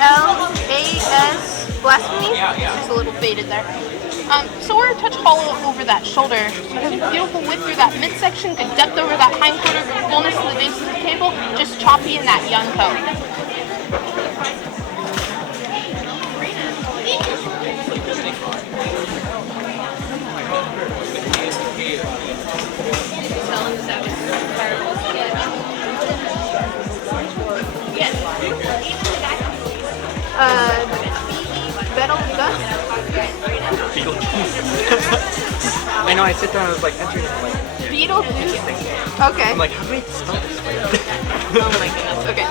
E-L-A-S blasphemy? Just a little faded there. So we're a touch hollow over that shoulder. We have beautiful width through that midsection, good depth over that hindquarter, good fullness to the base of the table, just choppy in that young coat. I know, I sit down and I was like entering it like Beetlejuice? Okay. I'm like, how do I spell this? Oh my goodness, okay.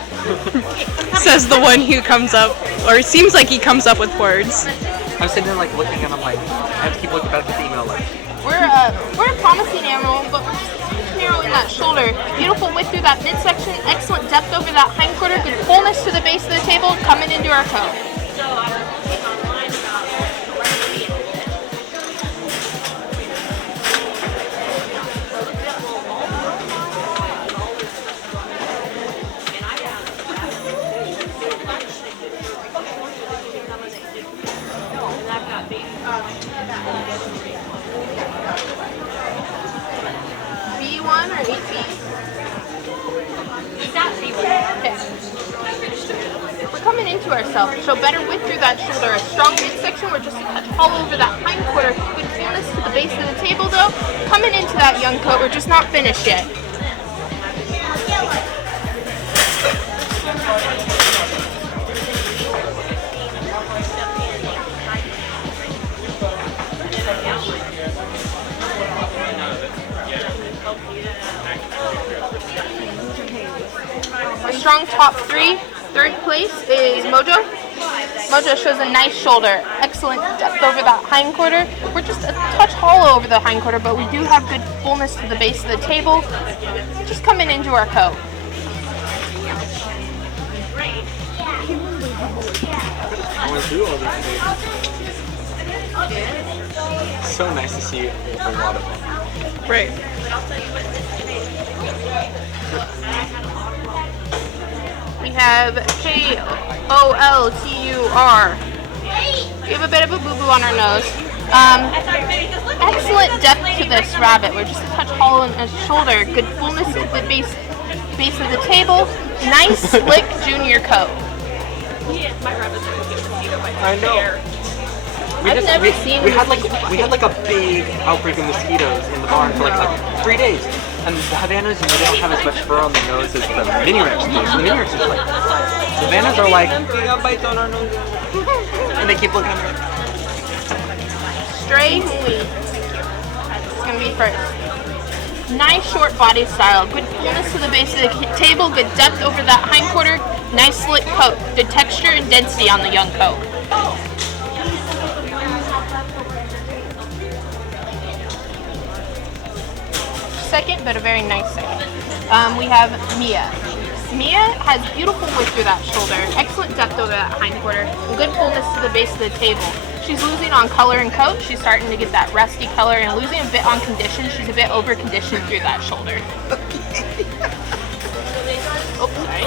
Says the one who comes up, or seems like he comes up with words. I'm sitting there like looking and I'm like, I have to keep looking back at the email like. We're a promising animal, but we're just narrowing that shoulder. Beautiful width through that midsection, excellent depth over that hindquarter, good fullness to the base of the table, coming into our coat. B1 or 8B? Okay. We're coming into ourselves. Show better width through that shoulder. A strong midsection. We're just a touch all over that hindquarter. Good fullness to the base of the table though. Coming into that young coat. We're just not finished yet. Our strong top three. Third place is Mojo. Mojo shows a nice shoulder, excellent depth over that hindquarter. We're just a touch hollow over the hindquarter, but we do have good fullness to the base of the table. Just coming into our coat. I want to do all these things. So nice to see a lot of them. Right. We have K-O-L-T-U-R. We have a bit of a boo-boo on our nose. Excellent depth to this rabbit. We're just a touch hollow in the shoulder. Good fullness to the base of the table. Nice, slick junior coat. I know. We had like a big outbreak of mosquitoes in the barn for like 3 days. And the Havanas, they don't have as much fur on their nose as the mini Rex do. So the mini Rex is like, the Havanas are like, we got bites on our nose. And they keep looking at me. Stray Hui. It's gonna be first. Nice short body style. Good fullness to the base of the table. Good depth over that hindquarter. Nice slick coat. Good texture and density on the young coat. Second, but a very nice second. We have Mia. Mia has beautiful width through that shoulder, excellent depth over that hindquarter, and good fullness to the base of the table. She's losing on color and coat. She's starting to get that rusty color and losing a bit on condition. She's a bit over conditioned through that shoulder. Oh, sorry.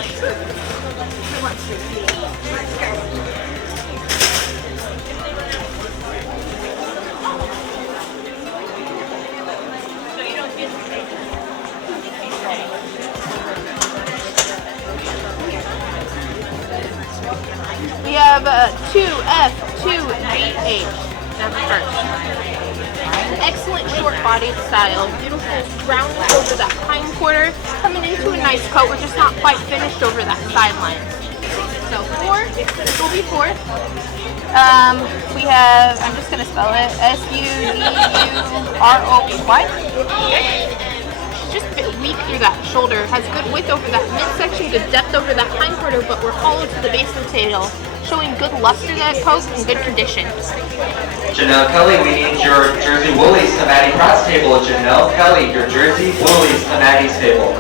We have 2F2GH. That's first. An excellent short bodied style. Beautiful roundness over that hindquarter. Coming into a nice coat. We're just not quite finished over that sideline. So 4. This will be 4th. We have, I'm just going to spell it, S-U-D-U-R-O-Y. She's just a bit weak through through that shoulder, has good width over that midsection, good depth over that hindquarter, but we're hollow to the base of the tail, showing good luster to that coat and good condition. Janelle Kelly, we need your Jersey Woolies to Maddie Pratt's table. Janelle Kelly, your Jersey Woolies to Maddie's table.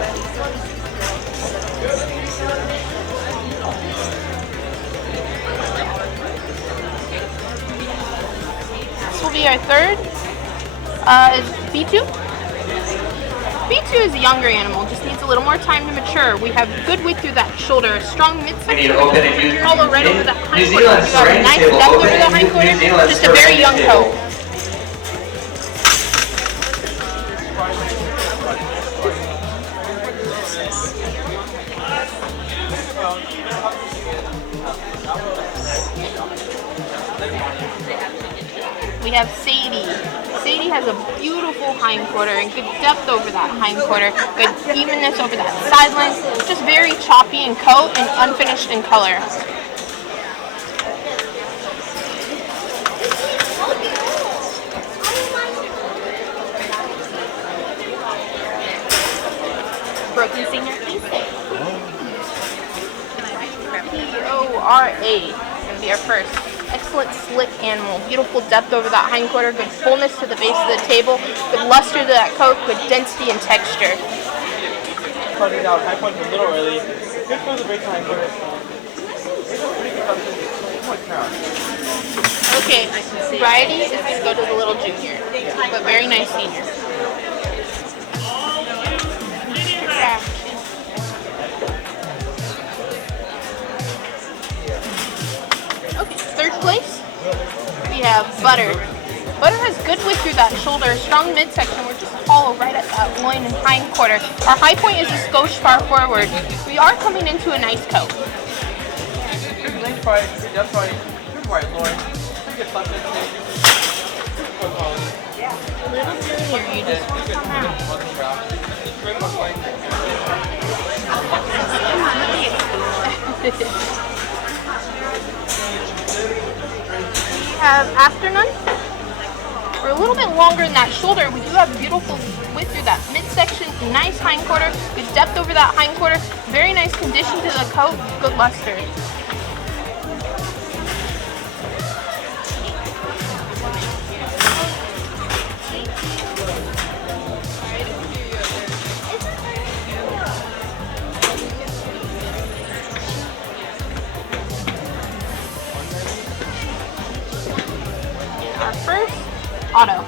This will be our third. Is B2? B2 is a younger animal, just needs a little more time to mature. We have good width through that shoulder, a strong midsection. We need to open it. Hollow right over that New hindquarter. Zealand's We have a terrain nice table. depth over Open the it. New hindquarter. Zealand's Just a very terrain young table. coat. We have Sadie. Sadie has a beautiful hindquarter and good depth over that hindquarter, good evenness over that sideline, just very choppy in coat and unfinished in color. Broken senior, please. P-O-R-A, gonna be our first. Excellent slick animal, beautiful depth over that hindquarter, good fullness to the base of the table, good luster to that coat, good density and texture. Starting out, high point a little early. Good for the break time for it. Okay, variety is going to go to the little junior, but very nice senior. Okay, third place, we have Butter. Butter has good width through that shoulder, strong midsection. We're just hollow right at that loin and hindquarter. Our high point is a skosh far forward. We are coming into a nice coat. Nice fight, good fight. Good fight, Lauren. Good fight. Little junior, you just want to come out. We have afternoon. We're a little bit longer in that shoulder. We do have beautiful width through that midsection, nice hindquarter, good depth over that hindquarter, very nice condition to the coat, good luster. Our first, Otto.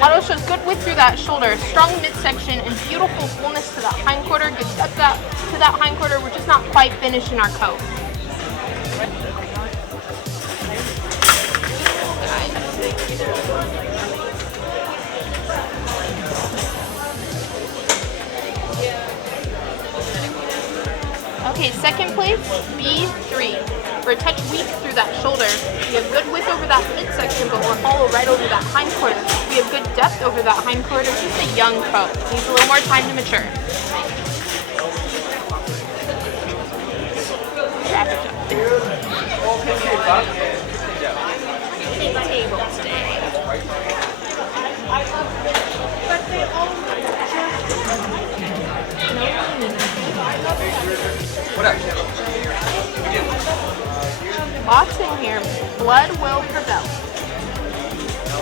Otto shows good width through that shoulder, strong midsection, and beautiful fullness to that hindquarter. Good depth to that hindquarter. We're just not quite finished in our coat. Okay, second place, B3. We're a touch weak through that shoulder. We have good width over that midsection, but we're hollow right over that hindquarter. We have good depth over that hindquarter. Just a young coat. Needs a little more time to mature. Wrap it up. Table stay. What up? Lots in here. Blood will prevail.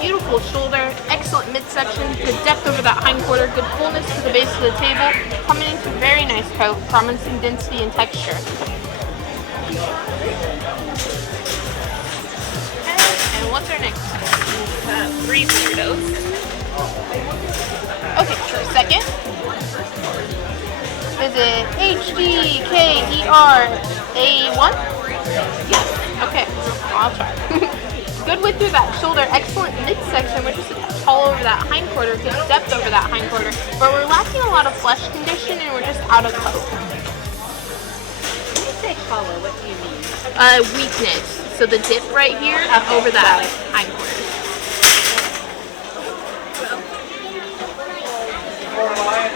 Beautiful shoulder, excellent midsection, good depth over that hindquarter, good fullness to the base of the table, coming into a very nice coat, promising density and texture. And what's our next? 3 weirdos. Okay, second. Is it HDKERA1? Yes. Okay, I'll try. Good width through that shoulder, excellent midsection. We're just a touch tall over that hindquarter, good depth over that hindquarter. But we're lacking a lot of flesh condition and we're just out of coat. When you say hollow, what do you mean? Weakness. So the dip right here over that hindquarter.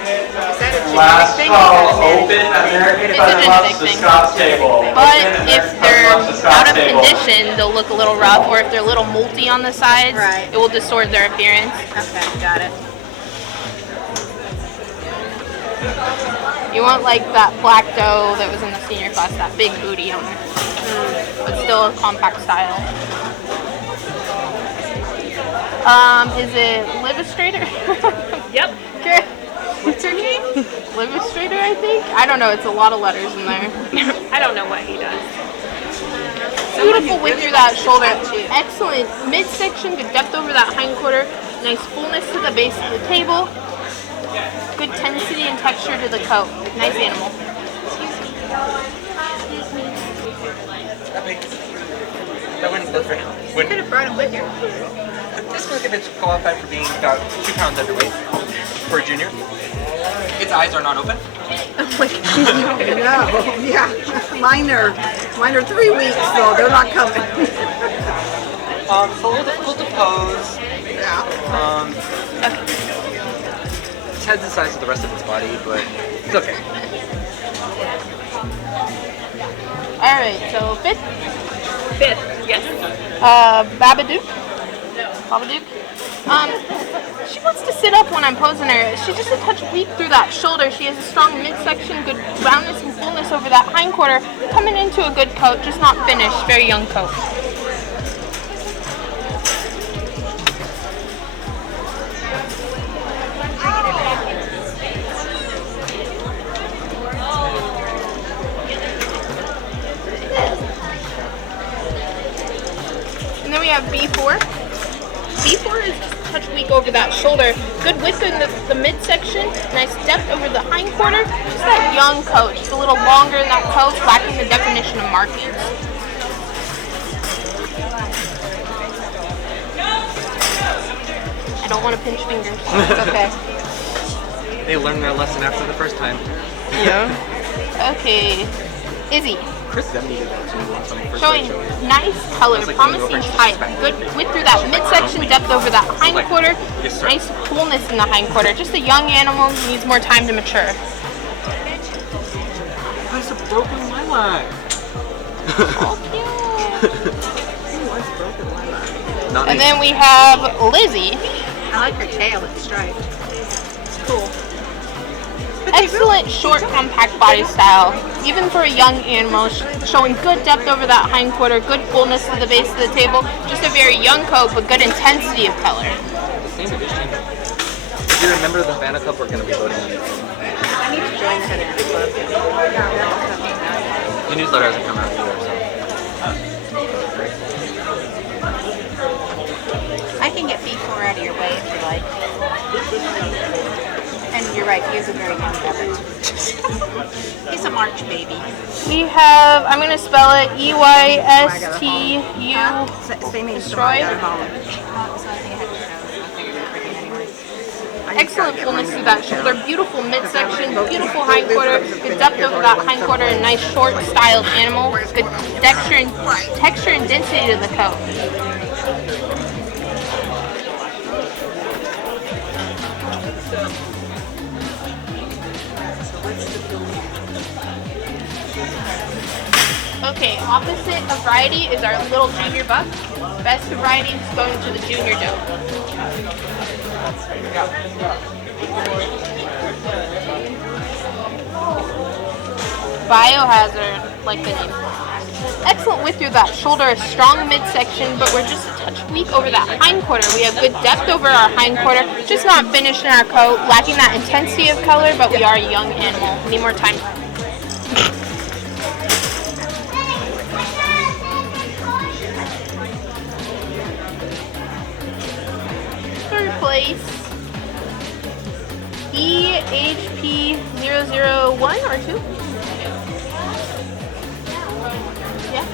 Is that a genetic Last thing? call, open American It's a Wanderlust genetic to thing. Scott's table. But Open if American they're Wanderlust to Scott's out of table. condition, they'll look a little rough, or if they're a little molty on the sides, Right. it will distort their appearance. Okay, got it. You want like that black doe that was in the senior class, that big booty on it. But still a compact style. Is it Livistrator? Yep. Okay. What's her name? Livistrator, I think? I don't know, it's a lot of letters in there. I don't know what he does. Beautiful width through that shoulder. Excellent midsection, good depth over that hindquarter. Nice fullness to the base of the table. Good tensity and texture to the coat. Nice animal. That wouldn't look right. You could have brought him with you. This look if it's qualified for being about 2 pounds underweight for a junior. Its eyes are not open. No, yeah, mine are 3 weeks, so they're not coming. It's a little difficult to pose. Yeah. Its head's the size of the rest of its body, but it's okay. Alright, so fifth. Fifth, yes. Babadook. She wants to sit up when I'm posing her. She's just a touch weak through that shoulder. She has a strong midsection, good roundness and fullness over that hindquarter. Coming into a good coat, just not finished. Very young coat. And then we have B4. B4 is just a touch weak over that shoulder. Good width in the midsection. Nice depth over the hindquarter. Just that young coat. Just a little longer in that coat, lacking the definition of markings. I don't want to pinch fingers. It's okay. They learned their lesson after the first time. Yeah. Okay. Izzy. Chris Zemny did that too once on the first Showing show. nice color, It's like promising when you go height, back to good width through that midsection, depth over that hindquarter, Yes, sir. nice fullness in the hindquarter. Just a young animal, needs more time to mature. That's a broken lilac. Oh, cute. Not And me. then we have Lizzie. I like her tail, it's striped. It's cool. Excellent short, compact body style. Even for a young animal, showing good depth over that hindquarter, good fullness to the base of the table. Just a very young coat, but good intensity of color. Same edition. If you remember the Havana Cup, we're going to be voting on it. I need to join the Havana Club. The newsletter hasn't come out either, so. I can get B4 out of your way if you like. And you're right, he is a very young rabbit. He's a March baby. We have, I'm going to spell it E-Y-S-T-U. Same age Destroy. at home. So I think I had to show. I figured I'd bring it anyway. Excellent fullness through that shoulder, beautiful midsection, beautiful hindquarter, good depth over that hindquarter, and nice short styled animal. Good texture and density to the coat. Okay, opposite of variety is our little junior buck. Best of variety is going to the junior doe. Biohazard, like the name. Excellent width through that shoulder, a strong midsection, but we're just a touch weak over that hindquarter. We have good depth over our hindquarter, just not finished in our coat, lacking that intensity of color, but we are a young animal. We need more time. Third place, EHP001 or 2? Yeah.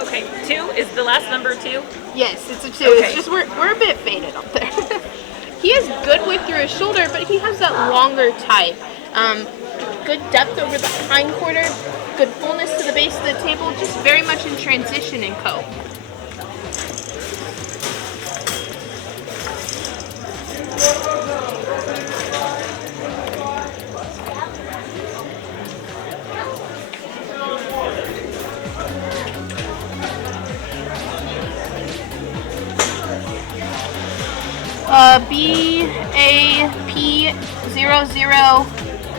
Okay, 2 is the last number 2. Yes, it's a 2. Okay. It's just we're a bit faded up there. He has good width through his shoulder, but he has that longer type. Good depth over the hindquarter, good fullness to the base of the table, just very much in transition in coat. BAP00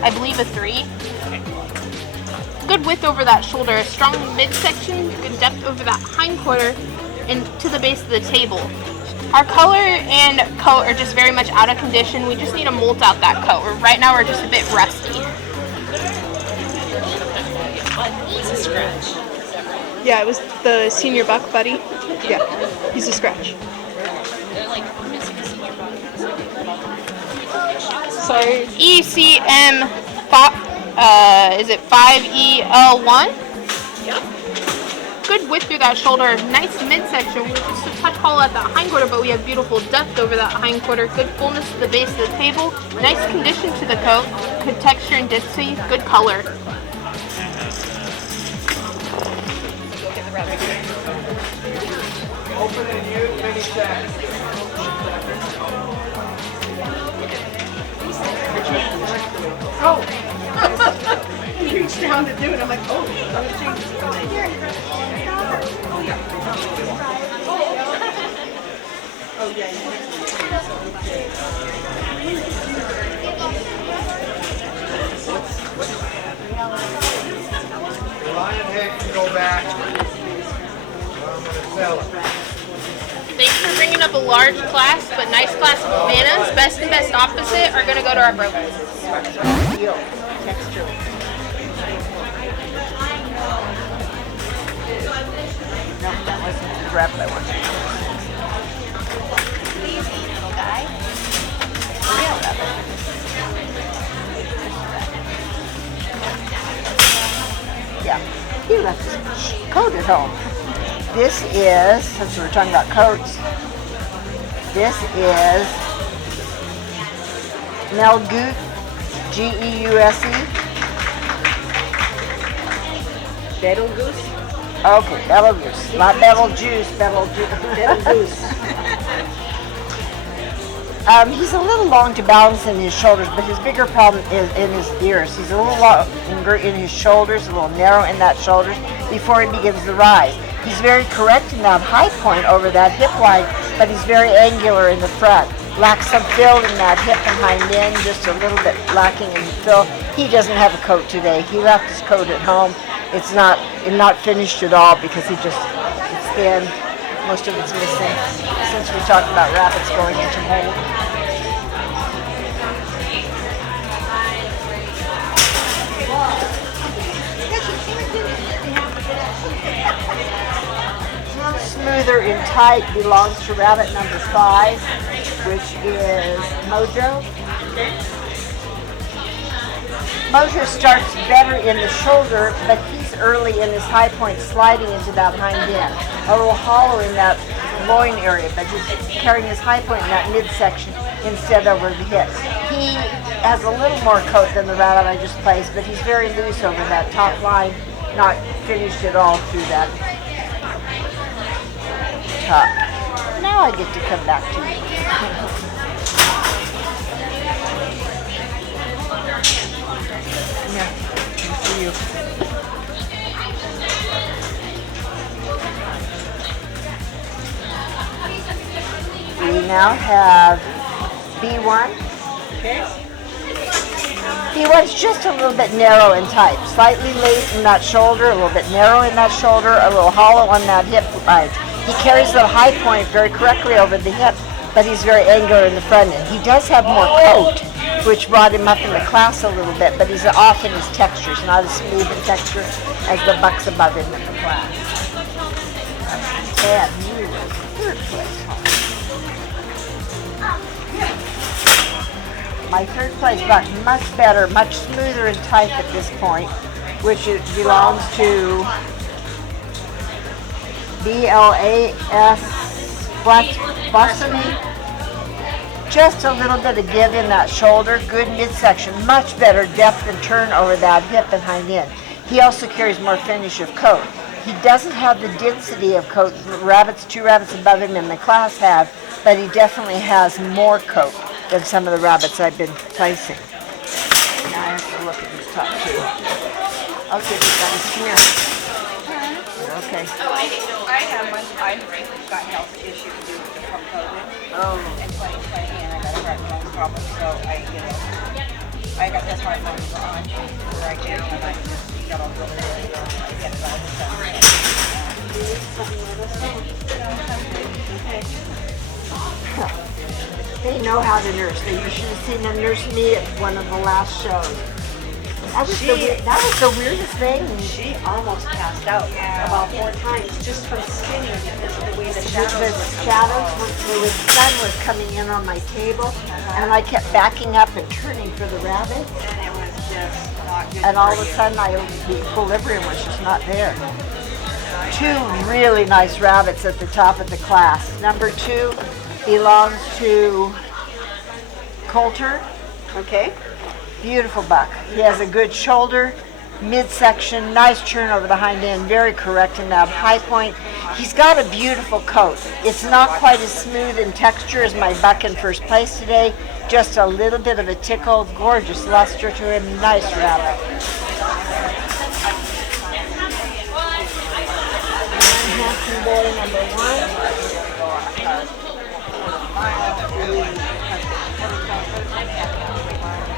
I believe a 3. Good width over that shoulder, a strong midsection, good depth over that hindquarter, and to the base of the table. Our color and coat are just very much out of condition. We just need to molt out that coat. Right now we're just a bit rusty. Yeah, it was the senior buck, buddy. Yeah, he's a scratch. Sorry. ECM, is it 5EL1? Yep. Good width through that shoulder, nice midsection. We're just a touch hollow at that hindquarter, but we have beautiful depth over that hindquarter. Good fullness to the base of the table, nice condition to the coat, good texture and density, good color. Open and use mini set. Oh! He reached down to do it. I'm like, oh, I'm gonna change this color. Here. Oh, yeah. Oh, The lion head can go back. I'm gonna sell it. Thanks for bringing up a large class, but nice class of bananas. Best and best opposite are gonna go to our brokers. Texture. No, that wasn't the wrap I wanted. Little guy. Real rabbit. Yeah, he left his coat at home. This is, since we were talking about coats, this is Melgoose, Geuse. Betelgeuse. Okay, Betelgeuse, not Betelgeuse, Betelgeuse. He's a little long to balance in his shoulders, but his bigger problem is in his ears. He's a little longer in his shoulders, a little narrow in that shoulders before he begins to rise. He's very correct in that high point over that hip line, but he's very angular in the front. Lacks some fill in that hip and hind end, just a little bit lacking in fill. He doesn't have a coat today. He left his coat at home. It's not finished at all because it's thin. Most of it's missing. Since we talked about rabbits going into mold. Smoother in tight belongs to rabbit number 5, which is Mojo. Mojo starts better in the shoulder, but he's early in his high point, sliding into that hind end. A little hollow in that loin area, but he's carrying his high point in that midsection instead over the hips. He has a little more coat than the rabbit I just placed, but he's very loose over that top line, not finished at all through that top. Now I get to come back to you. Yeah, good for you. We now have B1. B1's just a little bit narrow and tight. Slightly late in that shoulder, a little bit narrow in that shoulder, a little hollow on that hip line. He carries the high point very correctly over the hip, but he's very angular in the front end. He does have more coat, which brought him up in the class a little bit, but he's off in his texture. He's not as smooth in texture as the bucks above him in the class. And you were third place, huh? My third place buck, much better, much smoother and tight at this point, which it belongs to BLAS Blasphemy. Just a little bit of give in that shoulder, good midsection, much better depth and turn over that hip and hind end. He also carries more finish of coat. He doesn't have the density of coat the two rabbits above him in the class have, but he definitely has more coat than some of the rabbits I've been placing. Now I have to look at this top too. Okay, guys, come here. Okay. Oh, I have one. I've got health issues due to from COVID. Oh. In 2020, and I got a heart problem, so I got this why I'm on right now, and I just got all really ready to get it all They know how to nurse. You should have seen them nurse me at one of the last shows. That was the weirdest thing. She almost passed out about 4 times just from spinning because of the way the shadows The sun was coming in on my table, and I kept backing up and turning for the rabbit. and it was just not good And all of for a you. sudden, the equilibrium was just not there. 2 really nice rabbits at the top of the class. Number 2 belongs to Coulter. Okay. Beautiful buck. He has a good shoulder, midsection, nice turn over the hind end, very correct in that high point. He's got a beautiful coat. It's not quite as smooth in texture as my buck in first place today. Just a little bit of a tickle, gorgeous luster to him, nice rabbit. Handsome boy number 1.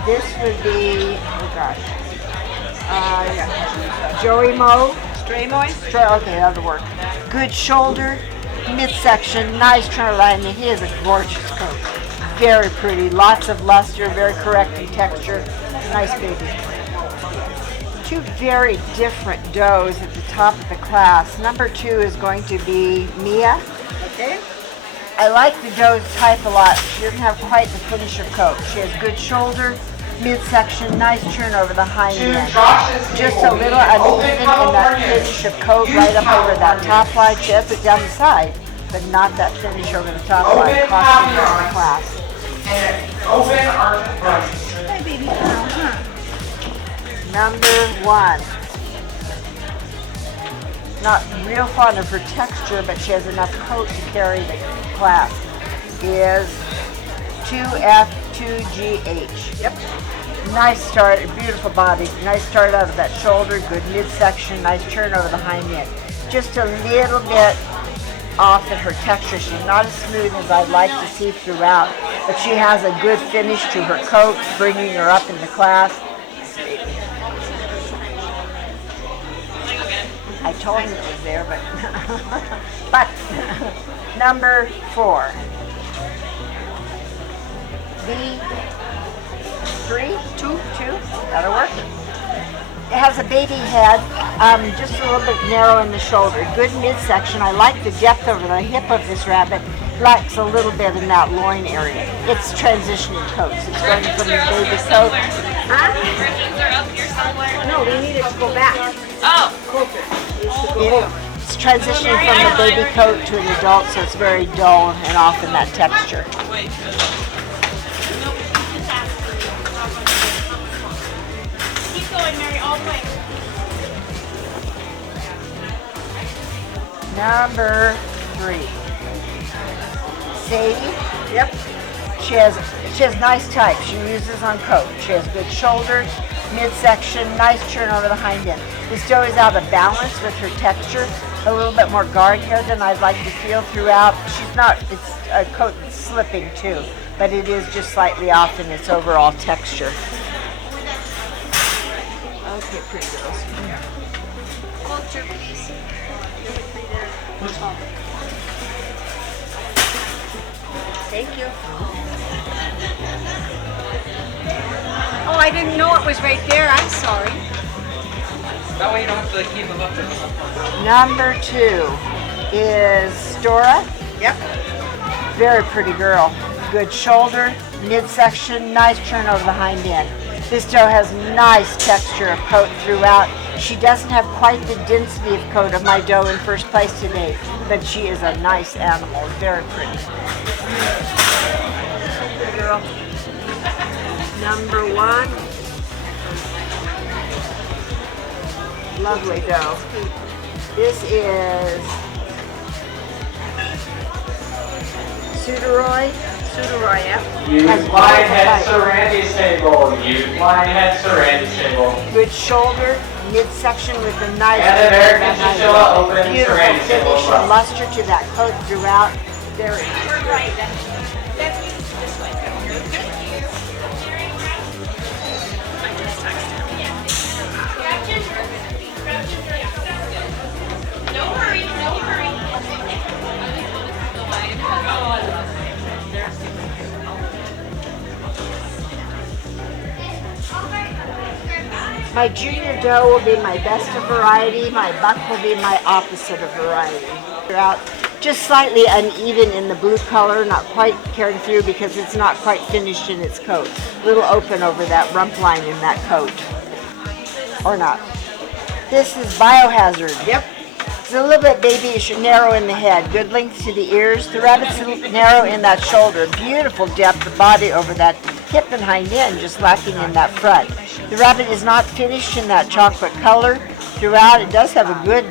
This would be, oh gosh, Joey Moe. Stray Moy? Okay, that'll work. Good shoulder, midsection, nice turn line. He has a gorgeous coat. Very pretty, lots of luster, very correct in texture. Nice baby. 2 very different does at the top of the class. Number 2 is going to be Mia. Okay. I like the doe's type a lot. She doesn't have quite the finish of coat. She has good shoulder, midsection, nice turn over the hind end. Just a little uneven in that finish of coat right up over that top line. She has it down the side, but not that finish over the top line. Costing her in the class. Open arch front. Hey, baby girl, huh? Number 1. Not real fond of her texture, but she has enough coat to carry the class. Is 2F2GH. Yep. Nice start, beautiful body. Nice start out of that shoulder, good midsection, nice turn over the hind end. Just a little bit off in her texture. She's not as smooth as I'd like to see throughout, but she has a good finish to her coat, bringing her up in the class. I told him it was there, but number 4. B3, 2, that'll work. It has a baby head, just a little bit narrow in the shoulder. Good midsection. I like the depth over the hip of this rabbit. Lacks a little bit in that loin area. It's transitioning coats. It's going from the baby coat. Griffins are up here somewhere. No, we needed to go back. Oh. It's transitioning from the baby coat to an adult, so it's very dull and off in that texture. Wait. Keep going, Mary, all the way. Number 3. Sadie. Yep. She has nice type. She uses on coat. She has good shoulder, midsection, nice turn over the hind end. This doe is out of balance with her texture. A little bit more guard here than I'd like to feel throughout. She's not, it's a coat that's slipping too, but it is just slightly off in its overall texture. Okay, pretty girls. Culture, please. Thank you. Oh, I didn't know it was right there. I'm sorry. That way you don't have to keep them up there. Number 2 is Stora. Yep. Very pretty girl. Good shoulder, midsection, nice turn over the hind end. This doe has nice texture of coat throughout. She doesn't have quite the density of coat of my doe in first place today, but she is a nice animal. Very pretty. Good girl. Number 1. Lovely doe. This is Suderoy. Suderoy, Use Lionhead Sarandy's table. Use Lionhead Sarandy's table. Good shoulder, midsection with a nice And American Chinchilla open beautiful Sarandy's table finish as well. and luster to that coat throughout. Very nice. Turn right. That's this way. My junior doe will be my best of variety. My buck will be my opposite of variety. They're out just slightly uneven in the blue color, not quite carrying through because it's not quite finished in its coat. A little open over that rump line in that coat. Or not. This is Biohazard. Yep. It's a little bit babyish and narrow in the head. Good length to the ears. The rabbit's a little narrow in that shoulder. Beautiful depth of body over that hip and hind end, just lacking in that front. The rabbit is not finished in that chocolate color throughout. It does have a good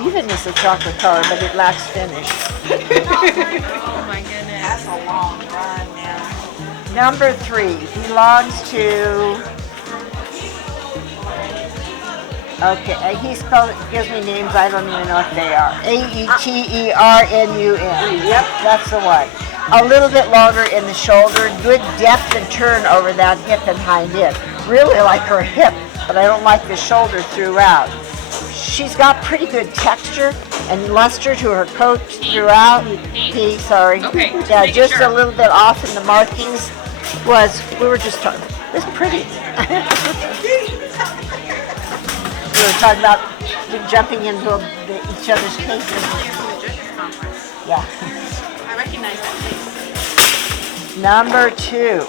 evenness of chocolate color, but it lacks finish. Oh my goodness. That's a long run now. Number 3 belongs to, okay, he gives me names, I don't even know what they are. Aeternun. Yep, that's the one. A little bit longer in the shoulder, good depth and turn over that hip and hind end. Really like her hip, but I don't like the shoulder throughout. She's got pretty good texture and luster to her coat throughout. Sorry. Okay, Yeah, just just making a little bit off in the markings. We were just talking, it's pretty. We were talking about jumping into each other's cases. Yeah. I recognize that face. Number 2.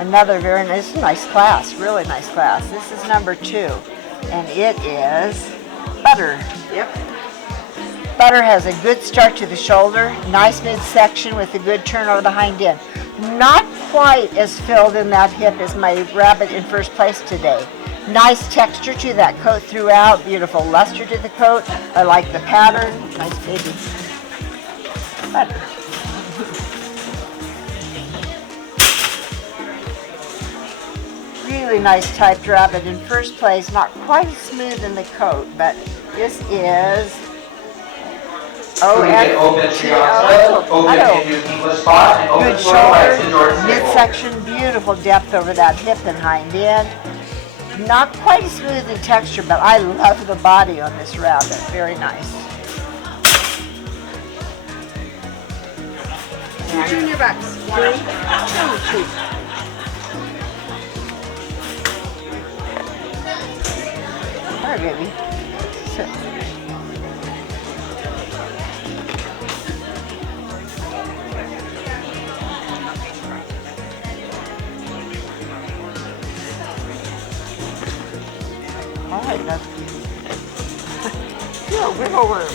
Another very nice class, really nice class. This is number 2, and it is Butter. Yep. Butter has a good start to the shoulder, nice midsection with a good turn over the hind end. Not quite as filled in that hip as my rabbit in first place today. Nice texture to that coat throughout, beautiful luster to the coat. I like the pattern. Nice baby. Butter. Really nice typed rabbit in first place, not quite as smooth in the coat, but this is Open Fiance, open Hindu's English spot, and open good for rights to shoulder, George's table. midsection, beautiful depth over that hip and hind end. Not quite as smooth in texture, but I love the body on this rabbit. Very nice. Junior bucks. 3, 2. All right, baby. Sit. All right, that's yeah, wiggle worm.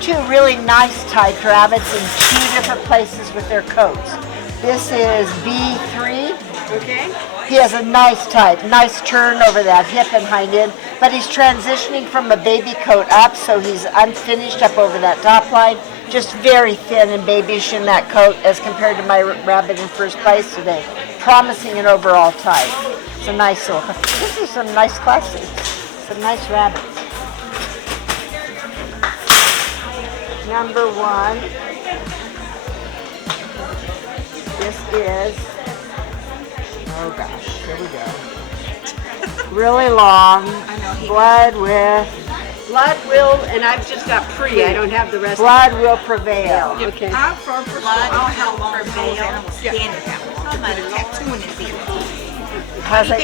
Two really nice typed rabbits in 2 different places with their coats. This is B3. Okay. He has a nice type, nice turn over that hip and hind end, but he's transitioning from a baby coat up, so he's unfinished up over that top line. Just very thin and babyish in that coat as compared to my rabbit in first place today. Promising an overall type. It's a nice little, this is some nice classics, some nice rabbits. Number 1. This is, oh gosh, here we go. Really long, blood will, and I've just got pre. I don't have the rest. blood will prevail. Okay. I'm from Blood I'll will help her prevail. Stand it out. Somebody tattooing his ear. Has a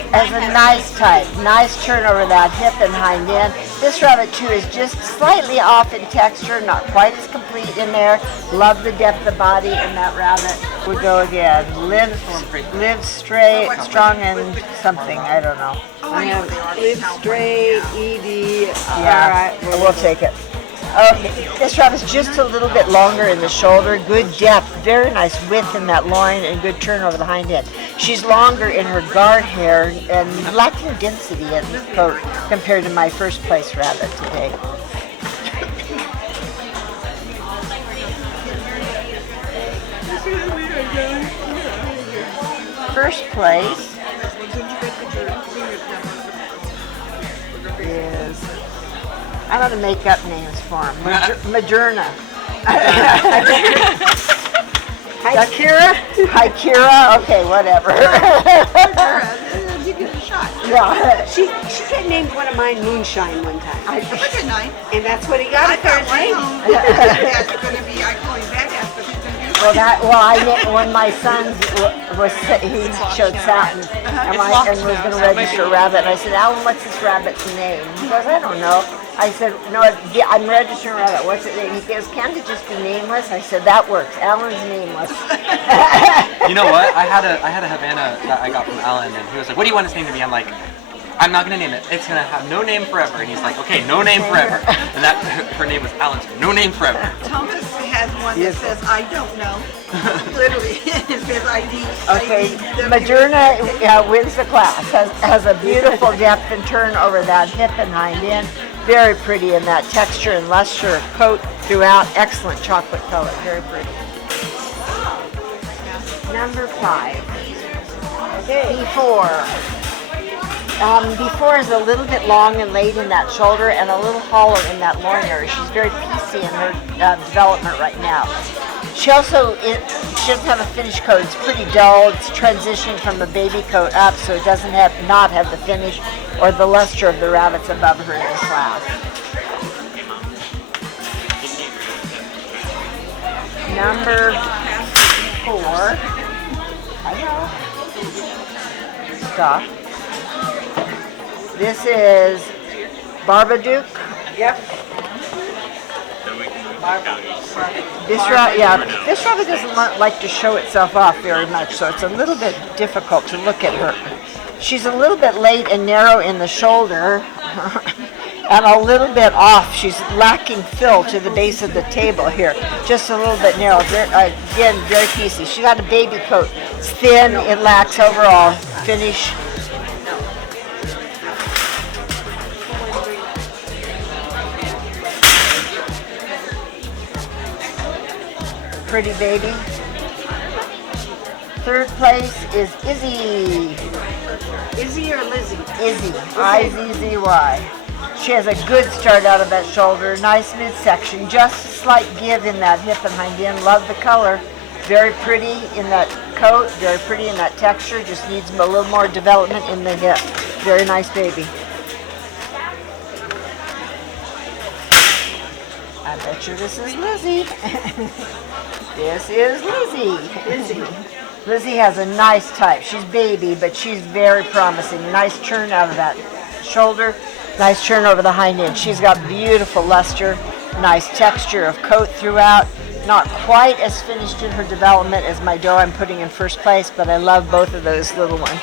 nice type, nice turn over that hip and hind end. This rabbit too is just slightly off in texture, not quite as complete in there. Love the depth of body in that rabbit. We go again. Live straight, strong and something, I don't know. I have live straight, ED. Yeah, we'll take it. Okay, this rabbit's just a little bit longer in the shoulder, good depth, very nice width in that loin, and good turn over the hind end. She's longer in her guard hair and lacking density in the coat compared to my first place rabbit today. First place is, I'm going to make up names for him. Moderna. Hikira? Okay, whatever. You get a shot. Yeah. She had named one of mine Moonshine one time. Look at nine. And that's what he got I for his got name. one home. That's going to be, I call him badass, but he's going to be When my son he showed Satin and was going to register a rabbit, and I said, Alan, what's this rabbit's name? He goes, I don't know. I said, no, I'm registering a rabbit. What's it name? He goes, can't it just be nameless? I said, that works. Alan's nameless. You know what? I had a Havana that I got from Alan, and he was like, what do you want his name to be? I'm like, I'm not gonna name it. It's gonna have no name forever. And he's like, okay, no name forever. And that her name was Alan. No name forever. Thomas has one that says, I don't know. Literally, it says ID. Okay, Moderna wins the class. Has a beautiful depth and turn over that hip and hind end. Very pretty in that texture and luster of coat throughout. Excellent chocolate color. Very pretty. Number 5. B4. B4 is a little bit long and laid in that shoulder and a little hollow in that loin area. She's very piecey in her development right now. She doesn't have a finished coat. It's pretty dull. It's transitioning from a baby coat up, so it doesn't not have the finish or the luster of the rabbits above her in this class. Number 4. I know. Stop. This is Barbaduke. Yep. This rabbit doesn't like to show itself off very much, so it's a little bit difficult to look at her. She's a little bit late and narrow in the shoulder, and a little bit off. She's lacking fill to the base of the table here, just a little bit narrow. Again, very piecey. She got a baby coat. It's thin. It lacks overall finish. Pretty baby. Third place is Izzy. Izzy or Lizzie? Izzy. I-Z-Z-Y. She has a good start out of that shoulder. Nice midsection. Just a slight give in that hip and hind end. Love the color. Very pretty in that coat. Very pretty in that texture. Just needs a little more development in the hip. Very nice baby. I bet you this is Lizzie. This is Lizzie. Lizzie has a nice type. She's baby, but she's very promising. Nice turn out of that shoulder. Nice turn over the hind end. She's got beautiful luster. Nice texture of coat throughout. Not quite as finished in her development as my doe I'm putting in first place, but I love both of those little ones.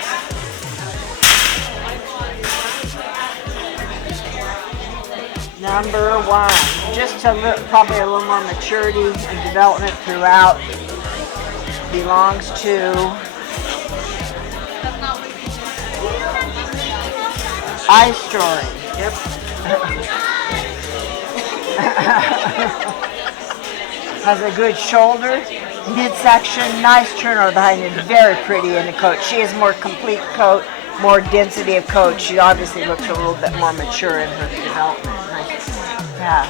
Number 1, just probably a little more maturity and development throughout. Belongs to Eye Story. Yep. Has a good shoulder, midsection, nice turn over the hind end, very pretty in the coat. She has more complete coat, more density of coat. She obviously looks a little bit more mature in her development. Yeah.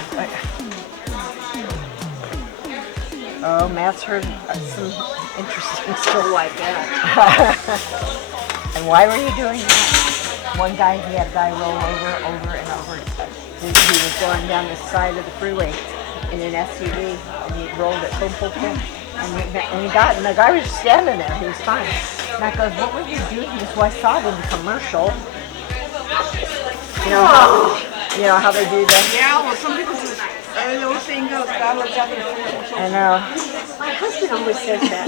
Oh, Matt's heard some interesting stuff like that. And why were you doing that? One guy, he had a guy roll over and over. He was going down the side of the freeway in an SUV, and he rolled it, boom, boom, boom. And the guy was just standing there. He was fine. And I goes, what were you doing? He goes, well, I saw it in the commercial. You know how they do that? Yeah, well, some people do that. The old saying goes, God looks out for the foolish. I know. My husband always says that.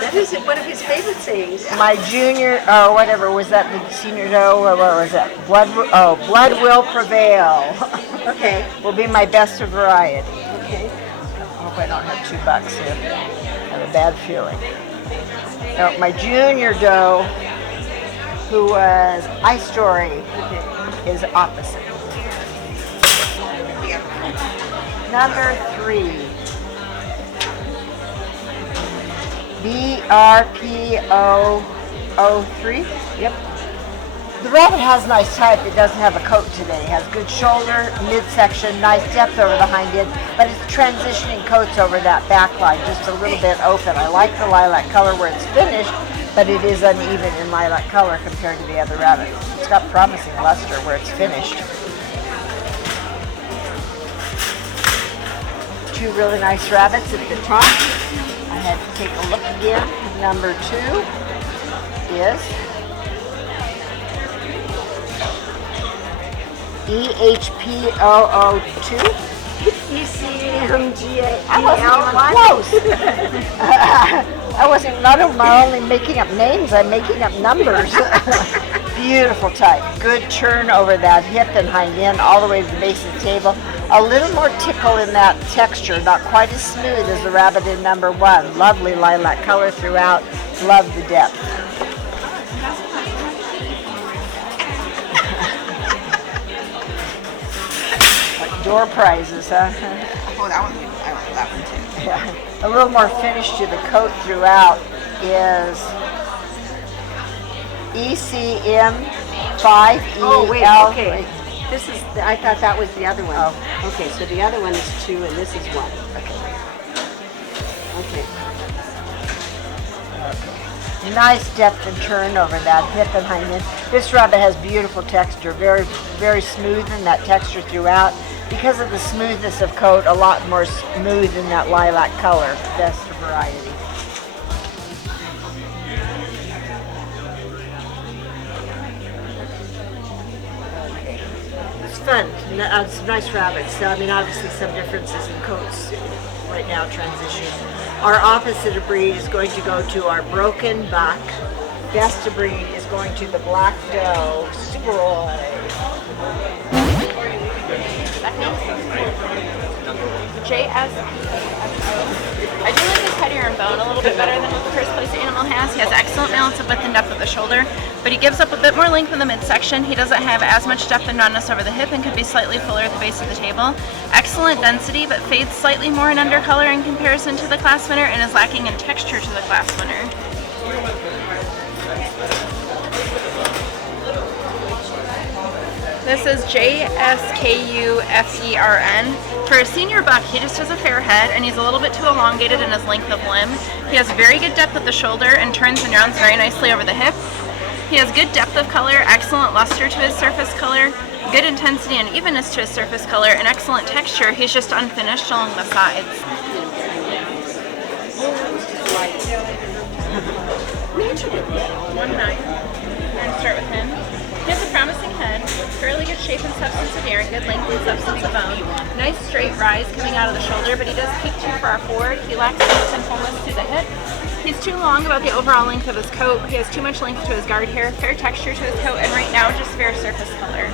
That is one of his favorite sayings. My junior, or whatever, was that the senior doe, or what was that? Blood will prevail. Okay. Will be my best of variety. Okay. I hope I don't have $2 here. I have a bad feeling. No, my junior doe, who was Eye Story, is opposite. Number 3. BRPO03. Yep. The rabbit has nice type. It doesn't have a coat today. It has good shoulder, midsection, nice depth over the hind end, but it's transitioning coats over that back line, just a little bit open. I like the lilac color where it's finished, but it is uneven in lilac color compared to the other rabbits. It's got promising luster where it's finished. 2 really nice rabbits at the top. I ahead and take a look again. Number 2 is EHP002. ECMGA. I wasn't even close. I wasn't not only making up names, I'm making up numbers. Beautiful type. Good turn over that hip and hind end all the way to the base of the table. A little more tickle in that texture, not quite as smooth as the rabbit in number 1. Lovely lilac color throughout. Love the depth. Door prizes, huh? Oh, that one. I want that one too. Yeah. A little more finish to the coat throughout is ECM5EL. Oh, wait, okay. This is, I thought that was the other one. Oh. Okay, so the other one is 2 and this is 1. Okay. Nice depth and turn over that hip and hind end. This rabbit has beautiful texture, very, very smooth in that texture throughout. Because of the smoothness of coat, a lot more smooth in that lilac color. Best variety. It's fun. Some nice rabbits. I mean, obviously some differences in coats right now transition. Our opposite of breed is going to go to our broken buck. Best of breed is going to the black doe, Superoy. I do like his head, ear, and bone a little bit better than what the first place animal has. He has excellent balance of width and depth of the shoulder, but he gives up a bit more length in the midsection. He doesn't have as much depth and roundness over the hip and could be slightly fuller at the base of the table. Excellent density, but fades slightly more in undercolor in comparison to the class winner and is lacking in texture to the class winner. This is JSKUFERN. For a senior buck, he just has a fair head and he's a little bit too elongated in his length of limb. He has very good depth at the shoulder and turns and rounds very nicely over the hip. He has good depth of color, excellent luster to his surface color, good intensity and evenness to his surface color, and excellent texture. He's just unfinished along the sides. We're going to start with him. He has a promising head, fairly good shape and substance of hair, and good length and substance of bone. Nice straight rise coming out of the shoulder, but he does peak too far forward. He lacks depth and fullness to the hip. He's too long about the overall length of his coat. He has too much length to his guard hair, fair texture to his coat, and right now just fair surface color.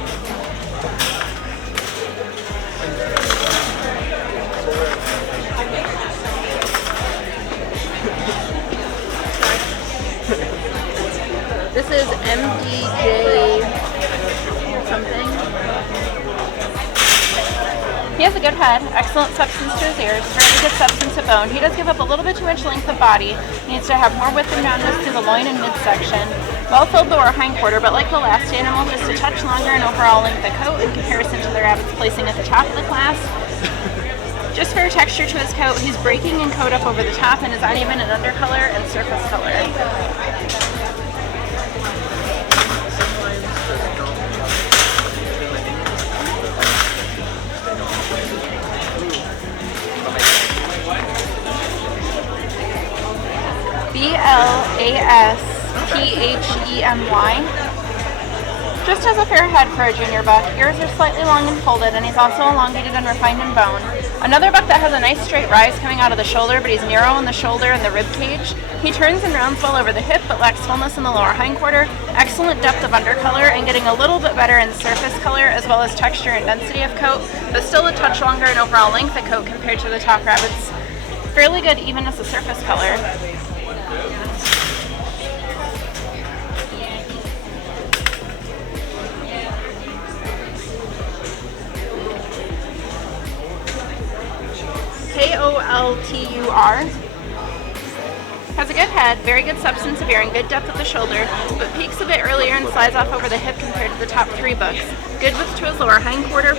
This is MDJ something. He has a good head, excellent substance to his ears, very good substance of bone. He does give up a little bit too much length of body. He needs to have more width and roundness through the loin and midsection. Well-filled lower hindquarter, but like the last animal, just a touch longer in overall length of coat in comparison to the rabbit's placing at the top of the class. Just fair texture to his coat. He's breaking in coat up over the top and is uneven in undercolor and surface color. BLASPHEMY. Just has a fair head for a junior buck. Ears are slightly long and folded, and he's also elongated and refined in bone. Another buck that has a nice straight rise coming out of the shoulder, but he's narrow in the shoulder and the rib cage. He turns and rounds well over the hip, but lacks fullness in the lower hindquarter. Excellent depth of undercolor and getting a little bit better in surface color as well as texture and density of coat, but still a touch longer in overall length of coat compared to the top rabbits. Fairly good evenness of surface color. KOLTUR. Has a good head, very good substance of ear, and good depth at the shoulder, but peaks a bit earlier and slides off over the hip compared to the top 3 bucks. Good width to his lower hindquarter,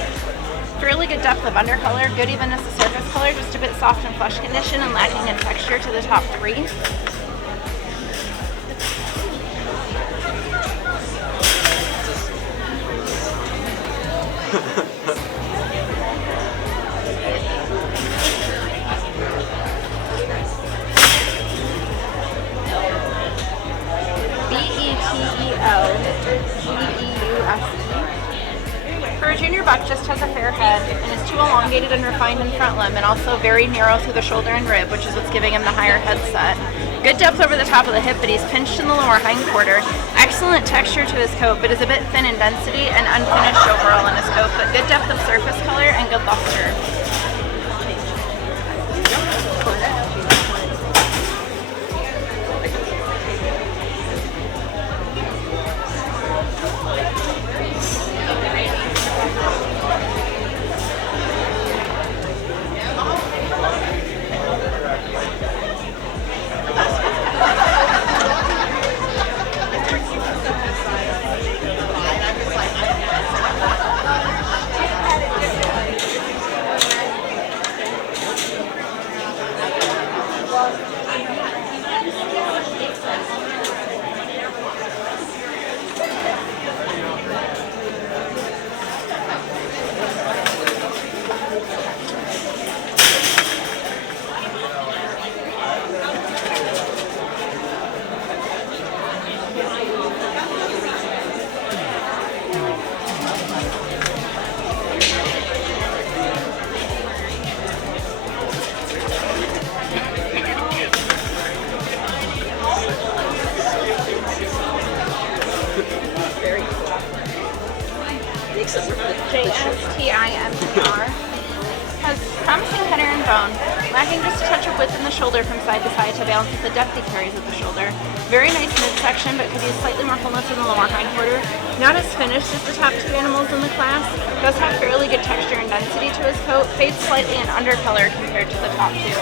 fairly good depth of undercolor, good evenness of surface color, just a bit soft and flush condition and lacking in texture to the top 3. buck just has a fair head and is too elongated and refined in front limb, and also very narrow through the shoulder and rib, which is what's giving him the higher head set. Good depth over the top of the hip, but he's pinched in the lower hind quarter. Excellent texture to his coat, but is a bit thin in density and unfinished overall in his coat, but good depth of surface color and good luster. JSTIMPR has promising header and bone, lacking just a touch of width in the shoulder from side to side to balance with the depth he carries at the shoulder. Very nice midsection, but could use slightly more fullness in the lower hind quarter. Not as finished as the top two animals in the class. Does have fairly good texture and density to his coat. Fades slightly in undercolor compared to the top two.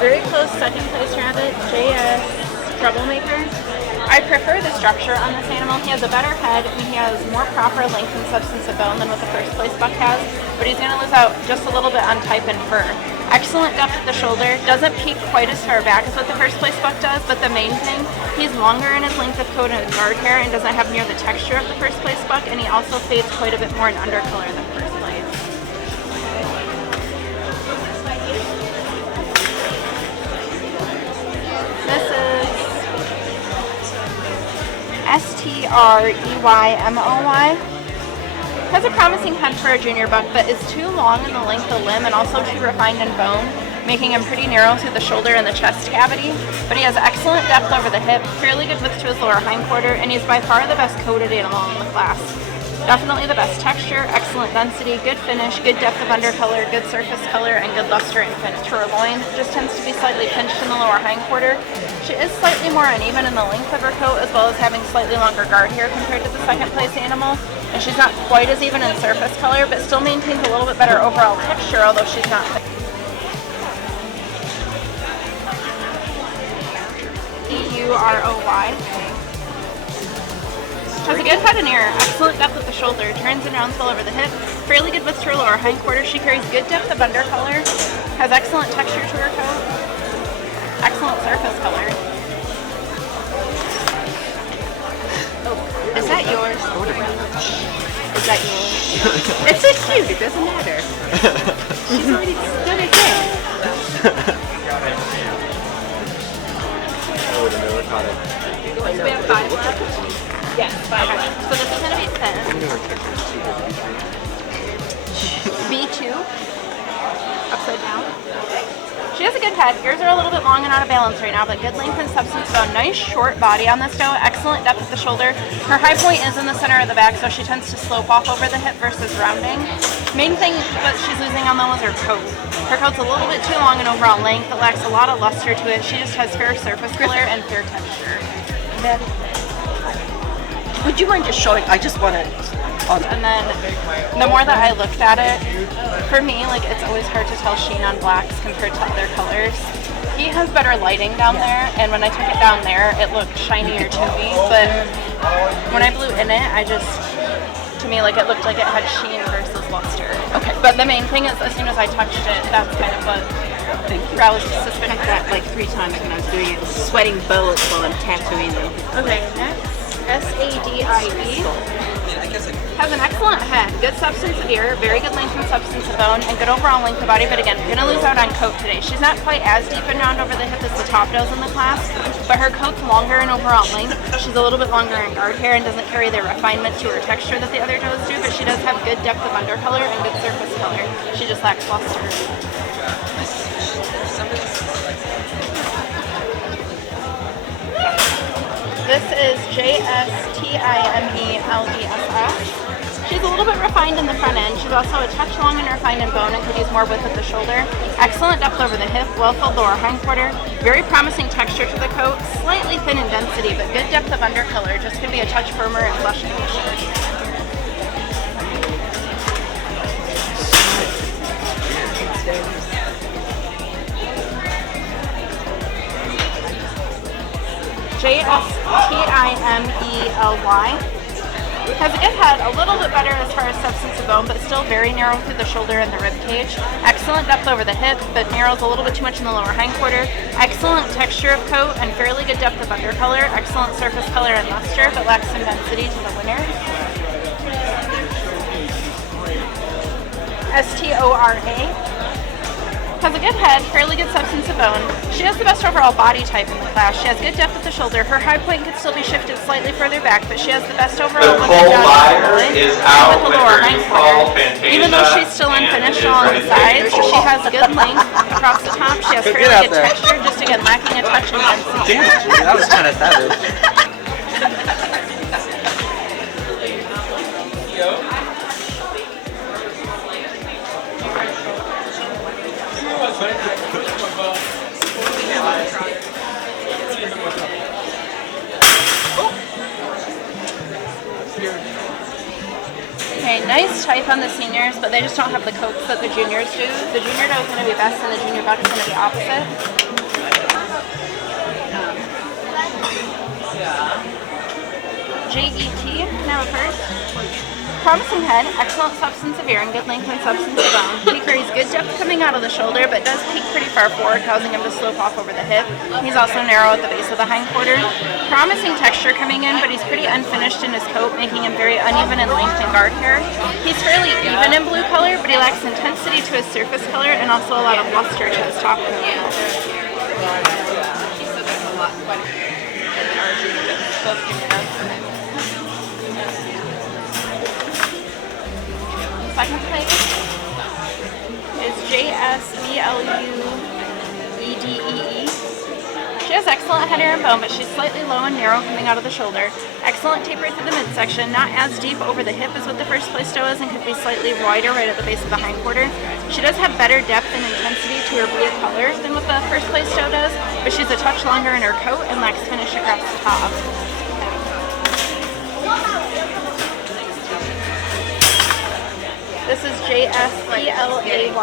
Very close second place rabbit, JS Troublemaker. I prefer the structure on this animal. He has a better head and he has more proper length and substance of bone than what the first place buck has, but he's going to lose out just a little bit on type and fur. Excellent depth at the shoulder, doesn't peak quite as far back as what the first place buck does, but the main thing, he's longer in his length of coat and his guard hair and doesn't have near the texture of the first place buck, and he also fades quite a bit more in undercolor than first place. This is STREYMOY. Has a promising head for a junior buck, but is too long in the length of limb and also too refined in bone, making him pretty narrow through the shoulder and the chest cavity. But he has excellent depth over the hip, fairly good width to his lower hind quarter, and he's by far the best coated animal in the class. Definitely the best texture, excellent density, good finish, good depth of undercolor, good surface color, and good luster and finish to her loin. Just tends to be slightly pinched in the lower hind quarter. She is slightly more uneven in the length of her coat, as well as having slightly longer guard hair compared to the second place animal. And she's not quite as even in surface color, but still maintains a little bit better overall texture, although she's not EUROY. Has a good head and ear, excellent depth at the shoulder, turns and rounds well over the hip, fairly good width to her lower hind quarter. She carries good depth of undercolor, has excellent texture to her coat, excellent surface color. Oh, is that yours? Is that yours? It's so cute, it doesn't matter. She's already done it again. I would have never caught it. So we have 5 left? Yes, 5 left. So this is going to be 10. B2. Upside down. She has a good head. Ears are a little bit long and out of balance right now, but good length and substance bone. Nice short body on this doe. Excellent depth at the shoulder. Her high point is in the center of the back, so she tends to slope off over the hip versus rounding. Main thing that she's losing on though is her coat. Her coat's a little bit too long in overall length. It lacks a lot of luster to it. She just has fair surface color and fair texture. Maddie, would you mind just showing? I just want to. And then the more that I looked at it, for me, like, it's always hard to tell sheen on blacks compared to other colors. He has better lighting down there, and when I took it down there, it looked shinier to me. But when I blew in it, to me, like, it looked like it had sheen versus luster. Okay. But the main thing is, as soon as I touched it, that's kind of what roused suspicion. That like 3 times when I was doing it, sweating bullets while I'm tattooing them. Okay, next, SADIE. Has an excellent head, good substance of ear, very good length and substance of bone, and good overall length of body, but again, gonna lose out on coat today. She's not quite as deep and round over the hip as the top does in the class, but her coat's longer in overall length. She's a little bit longer in guard hair and doesn't carry the refinement to her texture that the other does do, but she does have good depth of undercolor and good surface color. She just lacks luster. This is JSTIMELESS. She's a little bit refined in the front end. She's also a touch long and refined in bone and could use more width at the shoulder. Excellent depth over the hip, well-filled lower hindquarter. Very promising texture to the coat, slightly thin in density, but good depth of undercolor. Just could be a touch firmer and flush finishes. JSTIMELY. Has a good head, a little bit better as far as substance of bone, but still very narrow through the shoulder and the rib cage. Excellent depth over the hip, but narrows a little bit too much in the lower hindquarter. Excellent texture of coat and fairly good depth of undercolor. Excellent surface color and luster, but lacks some density to the winner. STORA. Has a good head, fairly good substance of bone. She has the best overall body type in the class. She has good depth at the shoulder. Her high point could still be shifted slightly further back, but she has the best overall The co-buyer is out with her new call, Fantasia. Even though she's still unfinished on the sides, she has good length across the top. She has fairly good texture, just again lacking a touch of density. Damn it, Julie, that was kind of savage. Okay, nice type on the seniors, but they just don't have the coats that the juniors do. The junior doe is going to be best and the junior buck is going to be opposite. JET, now first. Promising head, excellent substance of ear, and good length and substance of bone. He carries good depth coming out of the shoulder, but does peak pretty far forward, causing him to slope off over the hip. He's also narrow at the base of the hindquarter. Promising texture coming in, but he's pretty unfinished in his coat, making him very uneven in length and guard hair. He's fairly even in blue color, but he lacks intensity to his surface color and also a lot of luster to his top coat. Second place is JSBLUEDEE. She has excellent head, hair, and bone, but she's slightly low and narrow coming out of the shoulder. Excellent taper through the midsection, not as deep over the hip as what the first place doe is, and could be slightly wider right at the base of the hindquarter. She does have better depth and intensity to her blue color than what the first place doe does, but she's a touch longer in her coat and lacks finish across the top. This is JSPLAYTIME.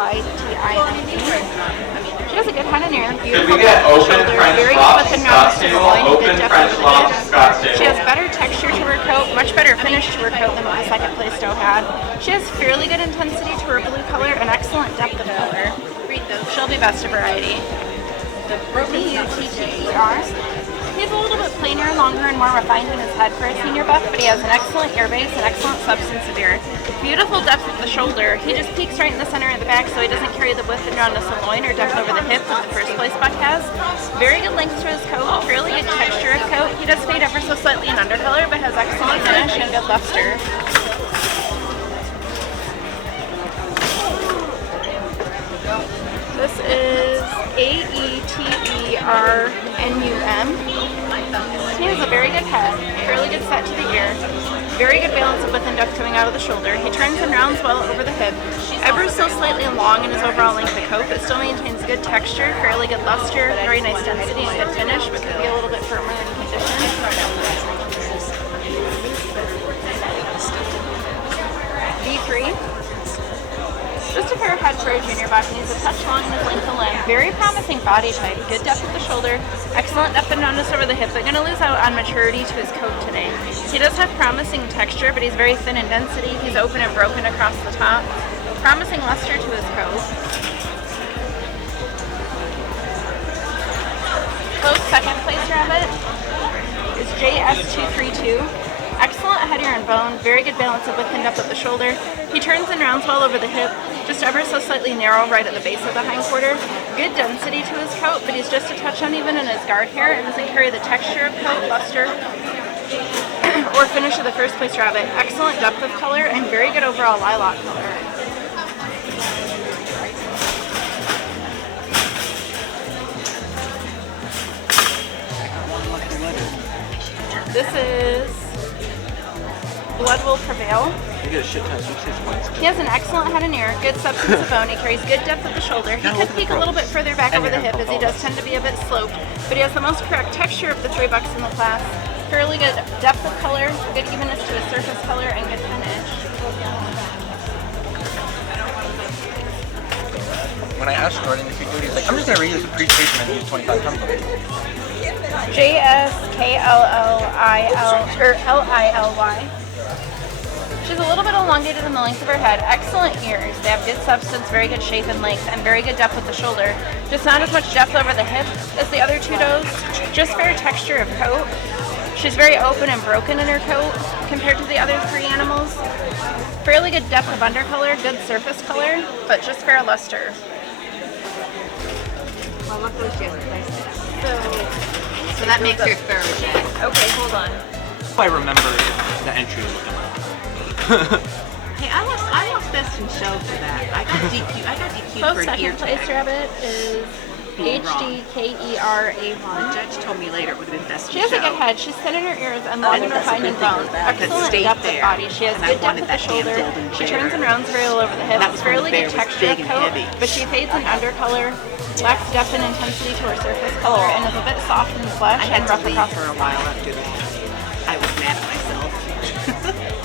She has a good head and ear, beautiful get open shoulder, French very good locks with the in nose to the Scottsdale? loin, Open good depth French over the locks hip. in Scottsdale. She has better texture to her coat, much better finish to her coat than what the second place doe had. She has fairly good intensity to her blue color and excellent depth of color. She'll be best of variety. BUTTER. He's a little bit plainer, longer, and more refined in his head for a senior buck, but he has an excellent ear base and excellent substance of ear. Beautiful depth of the shoulder. He just peaks right in the center of the back, so he doesn't carry the width and roundness of loin or depth over the hip that the first place buck has. Very good length to his coat, fairly good texture of coat. He does fade ever so slightly in undercolor, but has excellent finish and good luster. This is AETERNUM. He has a very good head, fairly good set to the ear, very good balance of width and depth coming out of the shoulder. He turns and rounds well over the hip, ever so slightly long in his overall length of coat, but still maintains good texture, fairly good luster, very nice density and good finish, but could be a little bit firmer in condition. V3. Just a fair head for a junior buck, and he's a touch long in his length of limb. Very promising body type, good depth at the shoulder, Excellent depth and roundness over the hip, but going to lose out on maturity to his coat today. He does have promising texture, but he's very thin in density. He's open and broken across the top. Promising luster to his coat. Close second place rabbit is JS232. Excellent head, ear, and bone. Very good balance of width and depth of the shoulder. He turns and rounds well over the hip, just ever so slightly narrow right at the base of the hindquarter. Good density to his coat, but he's just a touch uneven in his guard hair and doesn't carry the texture of coat, luster, or finish of the first place rabbit. Excellent depth of color and very good overall lilac color. This is Blood Will Prevail. You get a shit ton of sweet points. He has an excellent head and ear, good substance of bone. He carries good depth of the shoulder. He could peak a little bit further back over the hip as he does tend to be a bit sloped, but he has the most correct texture of the 3 bucks in the class. Fairly good depth of color, good evenness to his surface color, and good finish. When I asked Jordan if he do it, he's like, I'm just going to reuse the presentation and use 25 tons of it. JSKLLIL, She's a little bit elongated in the length of her head. Excellent ears. They have good substance, very good shape and length, and very good depth with the shoulder. Just not as much depth over the hip as the other 2 does. Just fair texture of coat. She's very open and broken in her coat compared to the other 3 animals. Fairly good depth of undercolor, good surface color, but just fair luster. Well, look who she has placed it. So that makes her third. okay, hold on. I remember the entry looking like. Hey, I lost best in show for that. I got DQ Close for an ear second place tag. rabbit is Being wrong. HDKERA1. The judge told me later it would have been best She in has a show. good head. She's thin in her ears and long and refined in bone. Excellent depth of body. She has and I good depth wanted of the that shoulder. damn building She bear. turns and rounds very well over the hip. That was when Fairly the bear good was texture big of and coat, heavy. but she fades in undercolor, lacks depth and intensity to her surface color, and is a bit soft in the flesh I had and to rough leave across for the a while after that. I was mad at myself.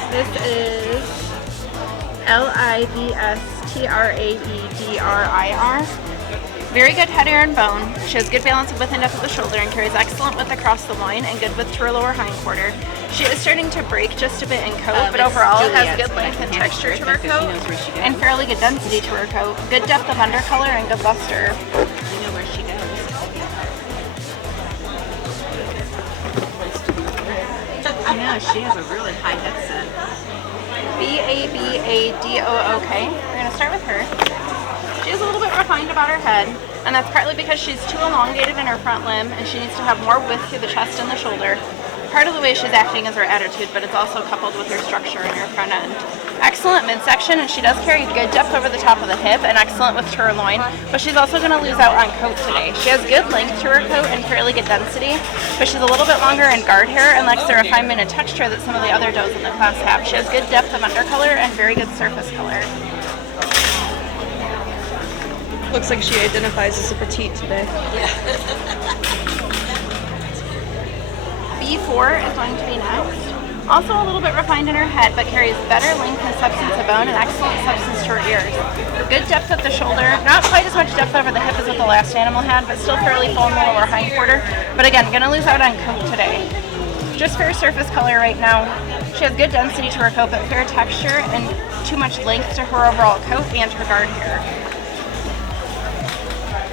This is LIVSTRAEDRIR. Very good head, ear, and bone. She has good balance of width and depth of the shoulder and carries excellent width across the loin and good width to her lower hindquarter. She is starting to break just a bit in coat, but overall it has good length and texture to her coat and fairly good density to her coat. Good depth of undercolor and good luster. You know where she goes. I know, she has a really high headset. BABADOOK. We're going to start with her. She is a little bit refined about her head, and that's partly because she's too elongated in her front limb and she needs to have more width through the chest and the shoulder. Part of the way she's acting is her attitude, but it's also coupled with her structure in her front end. Excellent midsection, and she does carry good depth over the top of the hip and excellent width to her loin, but she's also going to lose out on coat today. She has good length to her coat and fairly good density, but she's a little bit longer in guard hair and lacks the refinement and texture that some of the other does in the class have. She has good depth of undercolor and very good surface color. Looks like she identifies as a petite today. B4 is going to be next. Also a little bit refined in her head, but carries better length and substance of bone and excellent substance to her ears. Good depth at the shoulder, not quite as much depth over the hip as what the last animal had, but still fairly full in the lower hindquarter. But again, gonna lose out on coat today. Just fair surface color right now. She has good density to her coat, but fair texture and too much length to her overall coat and her guard hair.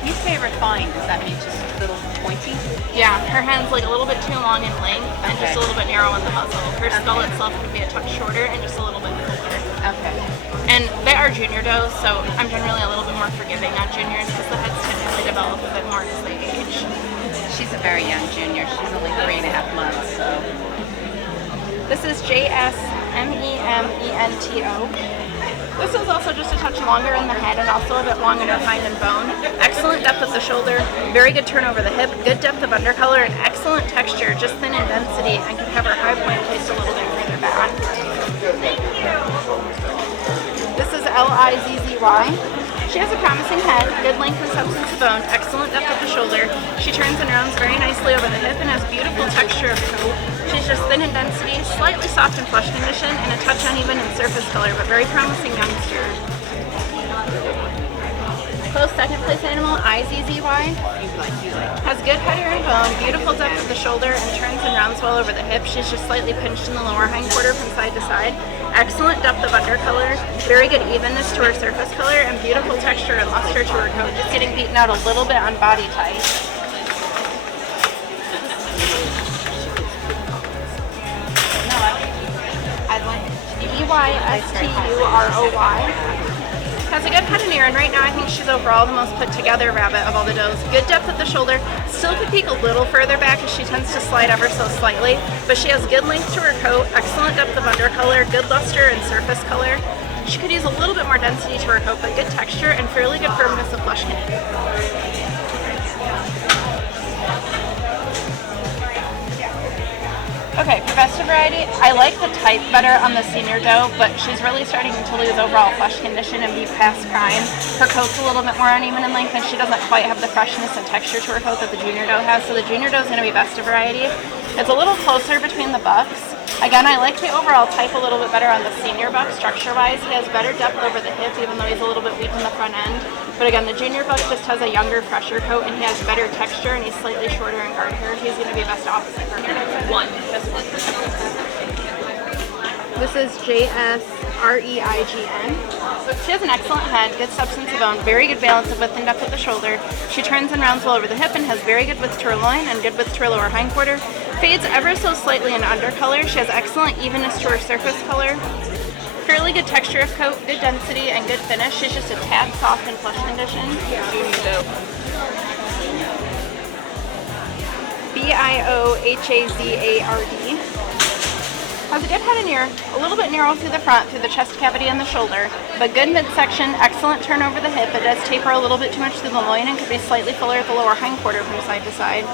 You say refined, does that mean just a little pointy? Yeah, her head's like a little bit too long in length and just a little bit narrow in the muzzle. Her skull itself could be a touch shorter and just a little bit fuller. Okay. And they are junior does, so I'm generally a little bit more forgiving on juniors because the heads typically develop a bit more as they age. She's a very young junior. She's only 3.5 months, so. This is JSMEMENTO. This is also just a touch longer in the head and also a bit long and refined in bone. Excellent depth of the shoulder, very good turn over the hip, good depth of undercolor, and excellent texture, just thin in density, and could have her high point placed a little bit further back. This is LIZZY. She has a promising head, good length and substance of bone, excellent depth of the shoulder. She turns and rounds very nicely over the hip and has beautiful texture of coat. She's just thin in density, slightly soft in flesh condition, and a touch uneven in surface color, but very promising youngster. Close second place animal, IZZY. Has good head, ear, and bone, beautiful depth of the shoulder, and turns and rounds well over the hip. She's just slightly pinched in the lower hindquarter from side to side. Excellent depth of undercolor, very good evenness to her surface color, and beautiful texture and luster to her coat. Just getting beaten out a little bit on body type. EYSTUROY. Has a good head and ear, and right now I think she's overall the most put together rabbit of all the does. Good depth at the shoulder, still could peek a little further back as she tends to slide ever so slightly, but she has good length to her coat, excellent depth of undercolor, good luster and surface color. She could use a little bit more density to her coat, but good texture and fairly good firmness of flesh connection. Okay, for best of variety, I like the type better on the senior doe, but she's really starting to lose overall flesh condition and be past prime. Her coat's a little bit more uneven in length, and she doesn't quite have the freshness and texture to her coat that the junior doe has, so the junior doe is going to be best of variety. It's a little closer between the bucks. Again, I like the overall type a little bit better on the senior buck structure-wise. He has better depth over the hip, even though he's a little bit weak in the front end. But again, the junior buck just has a younger, fresher coat, and he has better texture, and he's slightly shorter in guard hair. He's going to be best opposite for her. Just one. This is JSREIGN. She has an excellent head, good substance of bone, very good balance of width and depth at the shoulder. She turns and rounds well over the hip and has very good width to her loin and good width to her lower hindquarter. Fades ever so slightly in undercolor. She has excellent evenness to her surface color. Fairly good texture of coat, good density, and good finish. She's just a tad soft in flesh condition. BIOHAZARD. Has a good head and ear, a little bit narrow through the front, through the chest cavity and the shoulder, but good midsection, excellent turn over the hip. It does taper a little bit too much through the loin and could be slightly fuller at the lower hindquarter from side to side.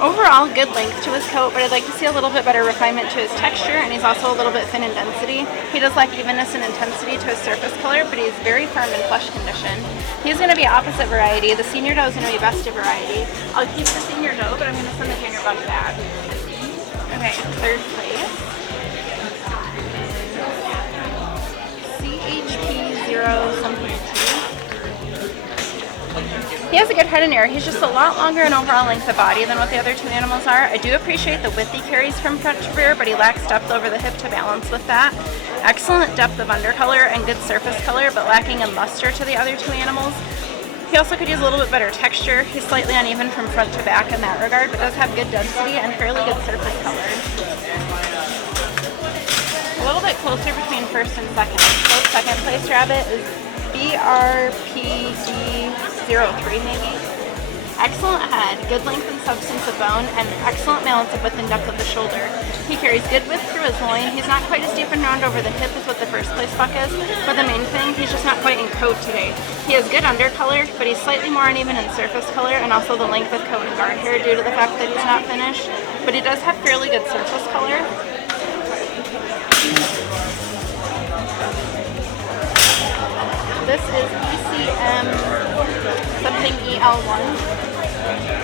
Overall, good length to his coat, but I'd like to see a little bit better refinement to his texture, and he's also a little bit thin in density. He does lack evenness and intensity to his surface color, but he's very firm in flesh condition. He's going to be opposite variety. The senior doe is going to be best of variety. I'll keep the senior doe, but I'm going to send the junior buck back. Okay, third place. CHP0 something. He has a good head and ear. He's just a lot longer in overall length of body than what the other two animals are. I do appreciate the width he carries from front to rear, but he lacks depth over the hip to balance with that. Excellent depth of undercolor and good surface color, but lacking in luster to the other two animals. He also could use a little bit better texture. He's slightly uneven from front to back in that regard, but does have good density and fairly good surface color. A little bit closer between first and second. Close second place rabbit is BRPD03 maybe. Excellent head, good length and substance of bone, and excellent balance of width and depth of the shoulder. He carries good width through his loin. He's not quite as deep and round over the hip as what the first place buck is, but the main thing, he's just not quite in coat today. He has good undercolor, but he's slightly more uneven in surface color and also the length of coat and guard hair due to the fact that he's not finished, but he does have fairly good surface color. This is ECM something EL1.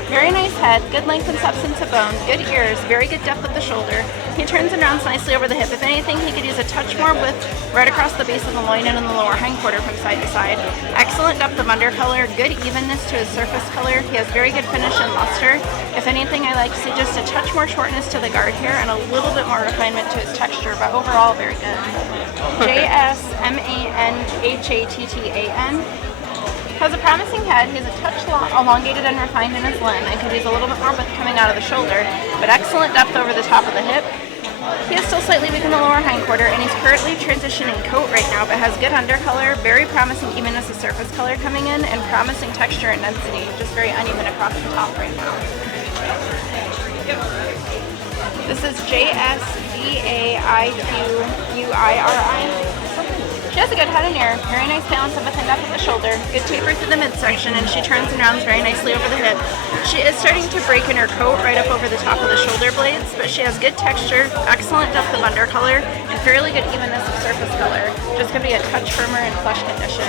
Very nice head, good length and substance of bone, good ears, very good depth of the shoulder. He turns and rounds nicely over the hip. If anything, he could use a touch more width right across the base of the loin and in the lower hindquarter from side to side. Excellent depth of undercolor, good evenness to his surface color. He has very good finish and luster. If anything, I like to see just a touch more shortness to the guard hair and a little bit more refinement to his texture, but overall very good. JSMANHATTAN. Has a promising head. He's a touch elongated and refined in his limb and could use a little bit more width coming out of the shoulder, but excellent depth over the top of the hip. He is still slightly weak in the lower hindquarter, and he's currently transitioning coat right now, but has good undercolor, very promising evenness of surface color coming in, and promising texture and density, just very uneven across the top right now. This is JSDAIQUIRI. She has a good head and ear, very nice balance of width and depth of the shoulder, good taper through the midsection, and she turns and rounds very nicely over the hip. She is starting to break in her coat right up over the top of the shoulder blades, but she has good texture, excellent depth of undercolor, and fairly good evenness of surface color. Just going to be a touch firmer in flesh condition.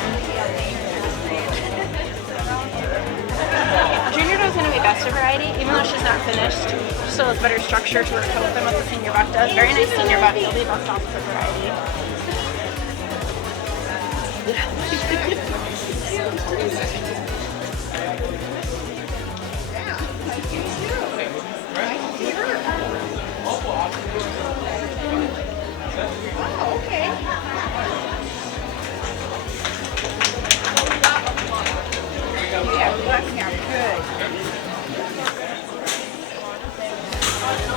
Junior doe is going to be best of variety, even though she's not finished. She still has better structure to her coat than what the senior buck does. Very nice senior buck, he'll be best opposite variety.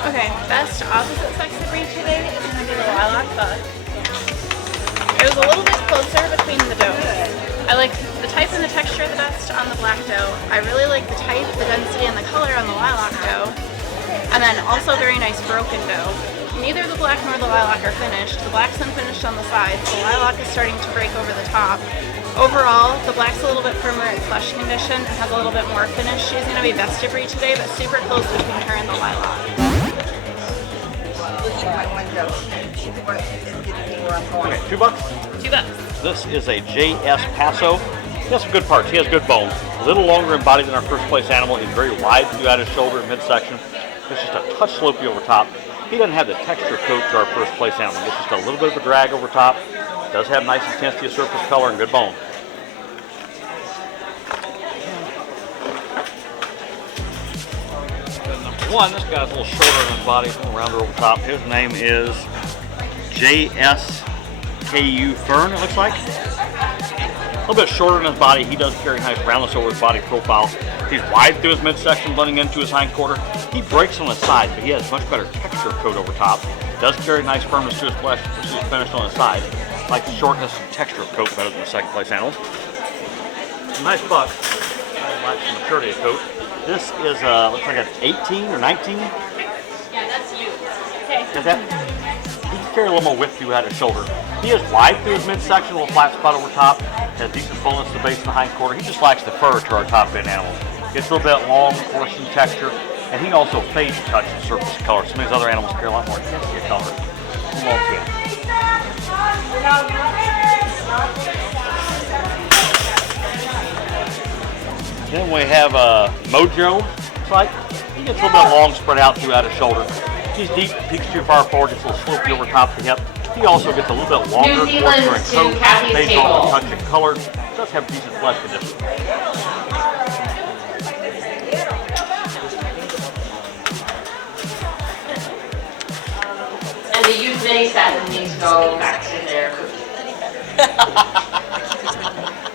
Okay, best opposite sex breed today is going to be the lilac buck. It was a little bit closer between the does. I like the type and the texture the best on the black doe. I really like the type, the density, and the color on the lilac doe. And then also very nice broken doe. Neither the black nor the lilac are finished. The black's unfinished on the sides. The lilac is starting to break over the top. Overall, the black's a little bit firmer in flesh condition and has a little bit more finish. She's going to be best of breed today, but super close between her and the lilac. Okay, $2. $2. This is a JS Paso. He has some good parts. He has good bone. A little longer in body than our first place animal. He's very wide throughout his shoulder and midsection. It's just a touch slopey over top. He doesn't have the texture coat to our first place animal. It's just a little bit of a drag over top. Does have nice intensity of surface color and good bone. Number 1, this guy's a little shorter in his body, a little rounder over top. His name is JSKU Fern, it looks like. A little bit shorter in his body. He does carry nice roundness over his body profile. He's wide through his midsection, blending into his hindquarter. He breaks on his side, but he has much better texture coat over top. Does carry nice firmness to his flesh, which is finished on his side. Like the shortness and texture of coat better than the second place animals. Nice buck. Like the maturity of coat. This is looks like an 18 or 19. Yeah, that's you. Okay. Is that? He can carry a little more width throughout his shoulder. He is wide through his midsection, a little flat spot over top. Has decent fullness to the base of the hindquarter. He just lacks the fur to our top end animal. Gets a little bit long, coarse in texture, and he also fades a touch in surface color. Some of these other animals carry a lot more intensity of color. Then we have Mojo. It's like he gets a little bit long, spread out throughout his shoulder. He's deep, peaks too far forward, gets a little slopey over top of the hip. He also gets a little bit longer, coarser in coat, fades off a touch in color. Does have decent flesh condition. And the youth mini satin needs to go back to their cookie.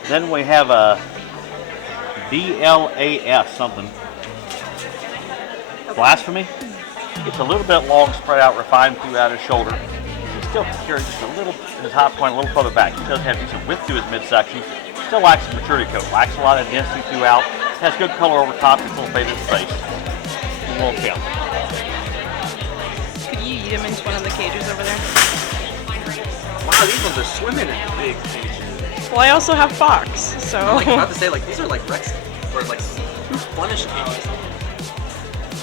Then we have a BLAS something. Blasphemy. Gets a little bit long, spread out, refined throughout his shoulder. He still carries just a little, his hop point a little further back. He does have decent width to his midsection. Still lacks a maturity coat. Lacks a lot of density throughout. Has good color over top. It's a little faded face. He won't count. Could you eat him into one of the cages over there? Wow, these ones are swimming in big cages. Well, I also have fox, so. I'm like about to say, like, these are like Rex or like Flemish cages.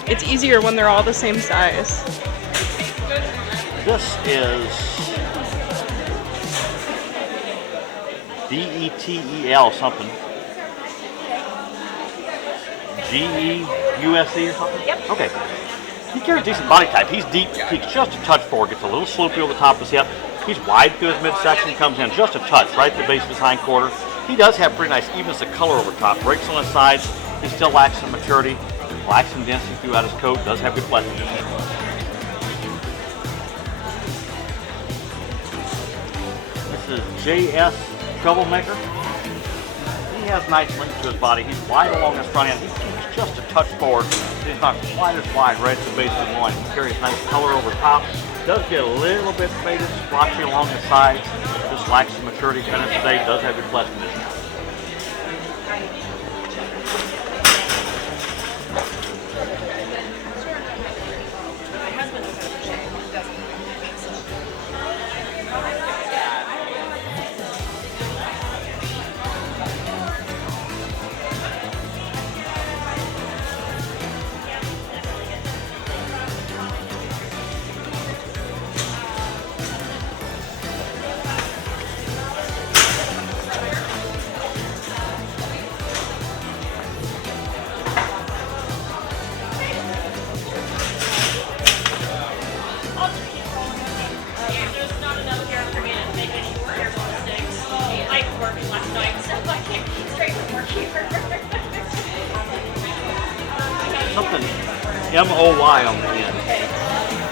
It's easier when they're all the same size. This is DETEL something. GEUSE or something? Yep. Okay. He carries decent body type. He's deep, peaks just a touch forward, gets a little slopey over the top of his hip. He's wide through his midsection, comes in just a touch right at the base of his hindquarter. He does have pretty nice evenness of color over top. Breaks on his sides. He still lacks some maturity. Lacks some density throughout his coat. Does have good flesh condition. This is JS Troublemaker. He has nice length to his body. He's wide along his front end. He keeps just a touch forward. He's not quite as wide right at the base of the loin. He carries nice color over top. Does get a little bit faded, splotchy along the sides. Just lacks some maturity finish today. Does have good flesh condition. M-O-Y on the end.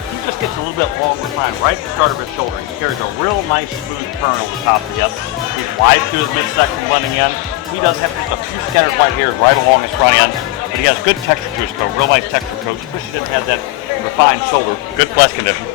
He just gets a little bit long refined right at the start of his shoulder. He carries a real nice smooth turn over the top of the hip. He's wide through his midsection blending in. He does have just a few scattered white hairs right along his front end, but he has good texture to his coat, real nice texture coat. Especially didn't have that refined shoulder. Good flesh condition.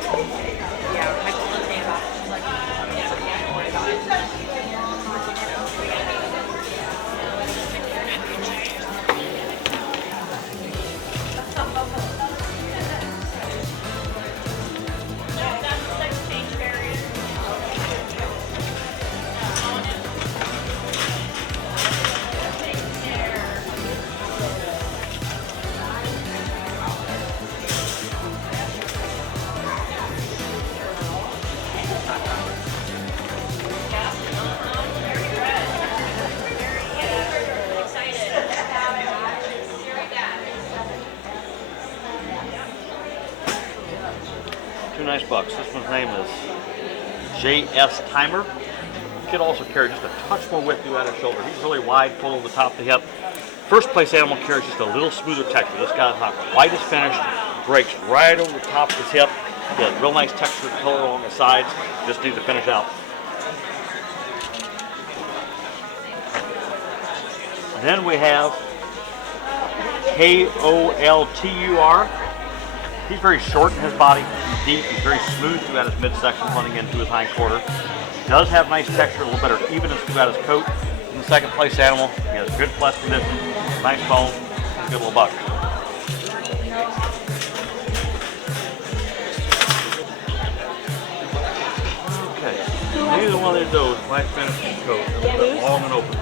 Two nice bucks. This one's name is J.S. Timer. Kid also carries just a touch more width throughout his shoulder. He's really wide, full over the top of the hip. First place animal carries just a little smoother texture. This guy's not quite as finished. Breaks right over the top of his hip. He has real nice texture and color along the sides. Just needs to finish out. Then we have Koltur. He's very short in his body. He's deep. He's very smooth throughout his midsection, blending into his hind quarter. Does have nice texture, a little better evenness throughout his coat. In the second place animal, he has good flesh condition, nice bone, good little buck. Okay, neither one of these does nice finish in the coat, a little bit long and open.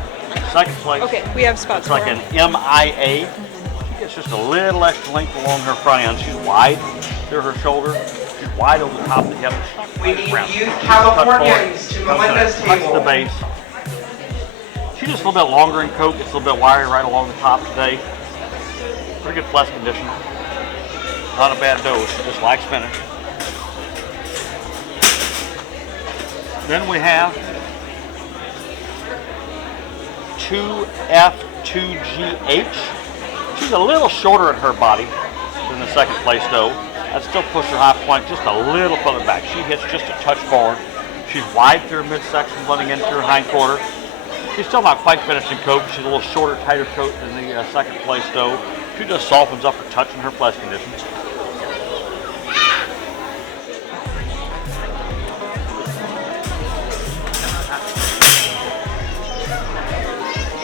Second place. Okay, we have spots. It's like an MIA. She gets just a little extra length along her front end. She's wide through her shoulder. She's wide over the top of the hip. We need youth Californians to Melinda's table. The base. She's just a little bit longer in coat. Gets a little bit wiry right along the top today. Pretty good flesh condition. Not a bad dose. She just likes finish. Then we have 2F2GH. She's a little shorter in her body than the second place though. That still pushes her high point just a little further back. She hits just a touch forward. She's wide through her midsection, blending into her hind quarter. She's still not quite finished in coat. She's a little shorter, tighter coat than the second place though. She just softens up a touch in her flesh condition.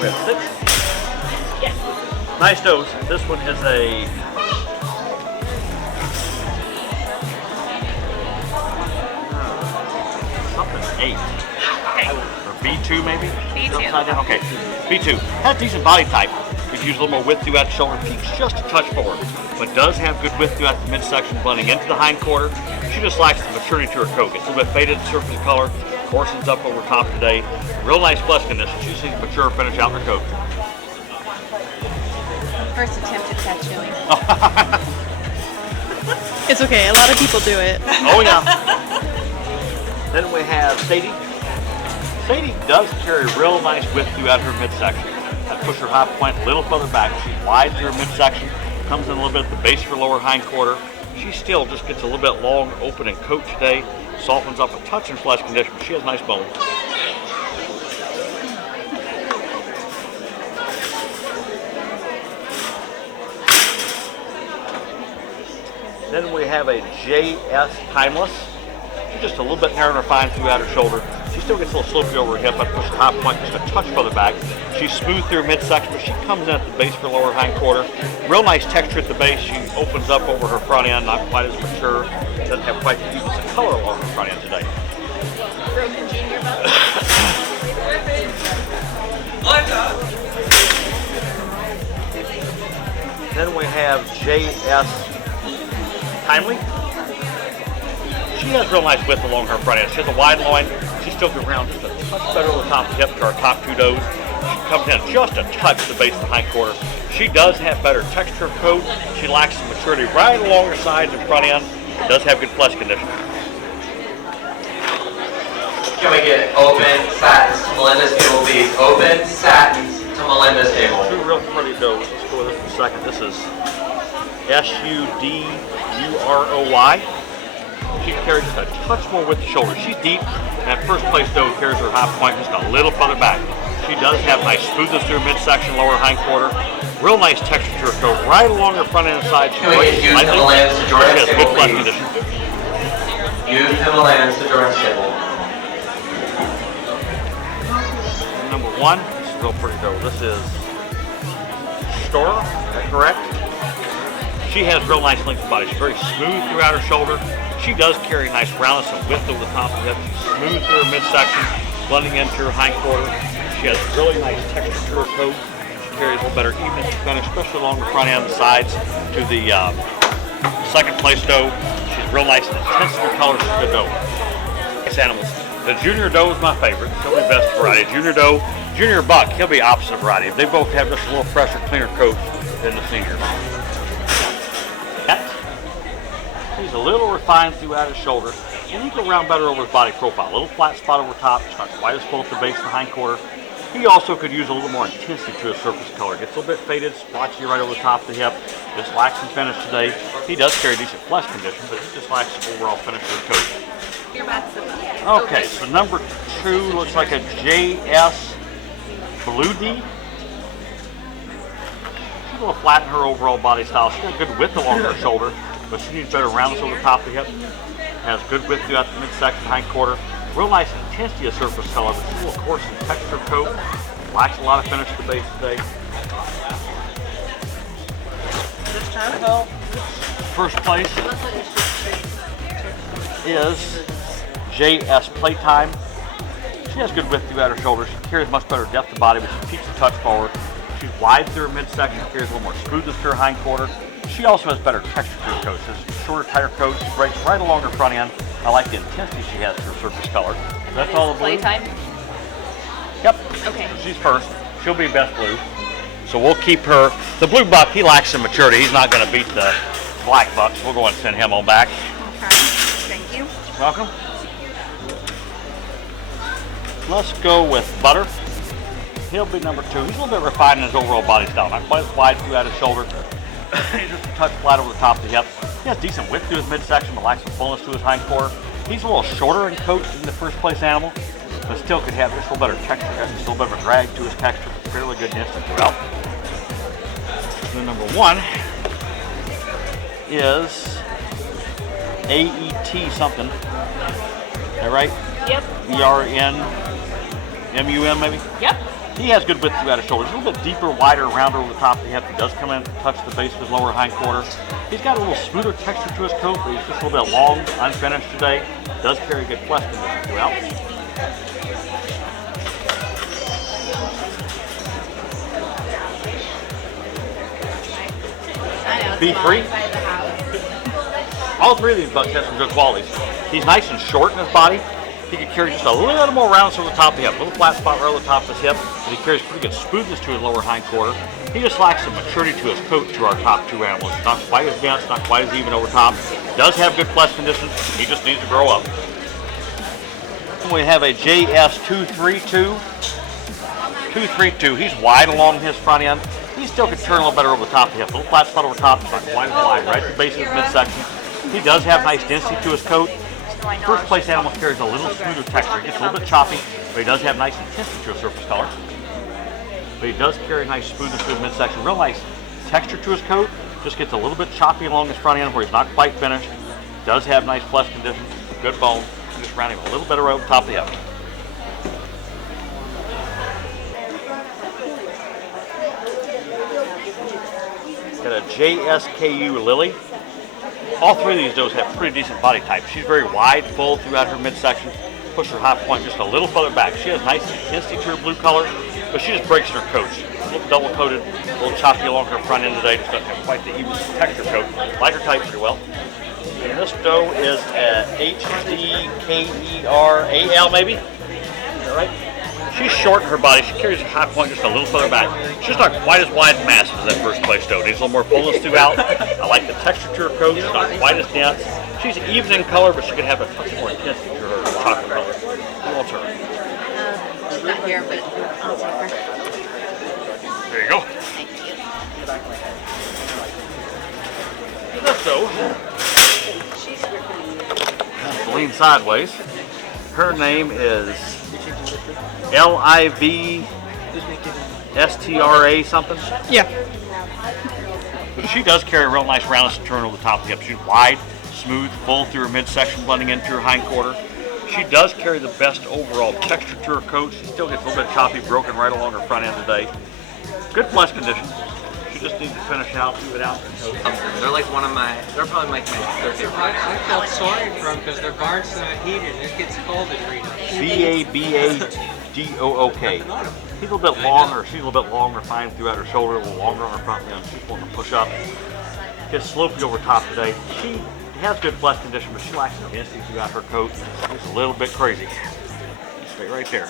We have 6. Yes. Nice dose. This one is a something 8. Or B2 maybe? B2. Okay, B2. Has decent body type. Could use a little more width throughout the shoulder. Peaks just a touch forward, but does have good width throughout the midsection, blending into the hind quarter. She just lacks the maturity to her coat. Gets a little bit faded surface color. Corson's up over top today. Real nice flesh condition. She sees mature finish out in her coat. First attempt at tattooing. It's okay. A lot of people do it. Oh yeah. Then we have Sadie. Sadie does carry real nice width throughout her midsection. That pushes her high point a little further back. She's wide through her midsection. Comes in a little bit at the base of her lower hind quarter. She still just gets a little bit long, open, and coat today. Softens up a touch in flesh condition, but she has nice bone. Then we have a JS Timeless. She's just a little bit narrow and refined throughout her shoulder. She still gets a little slopey over her hip. I push the top point just a touch further back. She's smooth through her midsection, but she comes in at the base of her lower hind quarter. Real nice texture at the base. She opens up over her front end, not quite as mature. Doesn't have quite the evenness of color along her front end today. Broken junior buck. Then we have JS Timely. She has real nice width along her front end. She has a wide loin. She still can round just a touch better on the top of the hip to our top 2 toes. She comes in just a touch at the base of the hind quarter. She does have better texture of coat. She lacks some maturity right along her sides and front end. It does have good flesh condition. Can we get open satins to Melinda's table, please? Open satins to Melinda's table. 2 real pretty does. Let's go with this for a second. This is Suduroy. She carries just a touch more with the shoulder. She's deep, and at first place doe carries her high point just a little further back. She does have nice smoothness to her midsection, lower hindquarter. Real nice texture to her coat, right along her front end and side. She breaks lightly. She has good flesh condition. Youth Himalayas to Jordan's table. Number 1, this is real pretty doe. This is Stora, is that correct? She has real nice length of body. She's very smooth throughout her shoulder. She does carry nice roundness and width over the top of the hip. Smooth through her midsection, blending into her hindquarter. She has really nice texture to her coat. She carries a little better even finish, especially along the front end and sides to the second place doe. She's real nice and intense in her color. She's a good doe. Nice animals. The junior doe is my favorite. She'll be best variety. Junior doe, junior buck, he'll be opposite variety. They both have just a little fresher, cleaner coat than the senior. He's a little refined throughout his shoulder, and he can round better over his body profile. A little flat spot over top, it's not quite as full at the base of the hindquarter. He also could use a little more intensity to his surface color. Gets a little bit faded, splotchy right over the top of the hip. Just lacks some finish today. He does carry decent flesh condition, but he just lacks overall finish to his coat. Okay, so number 2 looks like a JS Blue D. She's a little flat in her overall body style. She's got good width along her shoulder, but she needs better roundness over the top of the hip. Has good width throughout the midsection, hindquarter. Real nice intensity of surface color, but she's a little coarse in texture coat. Lacks a lot of finish at the base today. First place is JS Playtime. She has good width throughout her shoulders. She carries much better depth of body, but she keeps the touch forward. She's wide through her midsection, carries a little more smoothness to her hindquarter. She also has better texture to her coat. She has shorter, tighter coat. She breaks right along her front end. I like the intensity she has to her surface color. That's all the blue. Playtime? Yep. Okay. She's first. She'll be best blue. So we'll keep her. The blue buck, he lacks some maturity. He's not going to beat the black buck, so we'll go and send him on back. Okay. Thank you. Welcome. Let's go with Butter. He'll be number 2. He's a little bit refined in his overall body style. Not quite as wide throughout his shoulder. He's just a touch flat over the top of the hip. He has decent width to his midsection, but lacks some fullness to his hindquarter. He's a little shorter in coat than the first place animal, but still could have just a little better texture. Has just a little bit of a drag to his texture. Fairly good distance throughout. And then number 1 is AET something. Is that right? Yep. ERNMUM maybe? Yep. He has good width throughout his shoulders. A little bit deeper, wider, rounder over the top of the hip. He does come in and touch the base of his lower hindquarter. He's got a little smoother texture to his coat, but he's just a little bit long, unfinished today. Does carry good flesh condition throughout. B3. All 3 of these bucks have some good qualities. He's nice and short in his body. He can carry just a little more roundness over the top of the hip. A little flat spot right over the top of his hip. But he carries pretty good smoothness to his lower hindquarter. He just lacks some maturity to his coat to our top 2 animals. Not quite as dense, not quite as even over top. Does have good flesh condition. He just needs to grow up. We have a JS232. 232. He's wide along his front end. He still can turn a little better over the top of the hip. A little flat spot over top, not quite as wide, right at the base of his midsection. He does have nice density to his coat. First place animal carries a little smoother texture. He gets a little bit choppy, but he does have nice intensity to his surface color. But he does carry nice smoothness to his midsection. Real nice texture to his coat. Just gets a little bit choppy along his front end where he's not quite finished. Does have nice flesh condition, good bone. Just rounding a little better right over the top of the hip. Got a JSKU Lily. All 3 of these does have pretty decent body type. She's very wide, full throughout her midsection. Push her high point just a little further back. She has nice intensity to her blue color, but she just breaks in her coat. She's a little double coated, a little choppy along her front end today. Just doesn't have quite the even texture coat. Like her type pretty well. And this doe is a HDKERAL maybe? Is that right? She's short in her body. She carries a high point just a little further back. She's not quite as wide and massive as that first place doe. Needs a little more fullness throughout. I like the texture to her coat. She's not quite as dense. She's even in color, but she can have a touch more intensity to her chocolate color. Who wants her? She's not here, but I'll take her. There you go. Thank you. this though. Lean sideways. Her name is Livstra something. Yeah. But she does carry a real nice roundness and turn over the top of the hip. She's wide, smooth, full through her midsection, blending into her hindquarter. She does carry the best overall texture to her coat. She still gets a little bit choppy, broken right along her front end today. Good flesh condition. She just needs to finish out, do it out. They're like they're probably like my third favorite. I felt sorry for them because their barn's not heated. It gets cold in Reno. Babagook. He's a little bit longer, she's a little bit long, refined throughout her shoulder, a little longer on her front limb. She's wanting to push up. Gets slopey over top today. She has good flesh condition, but she lacks some density throughout her coat. It's a little bit crazy. Stay right there.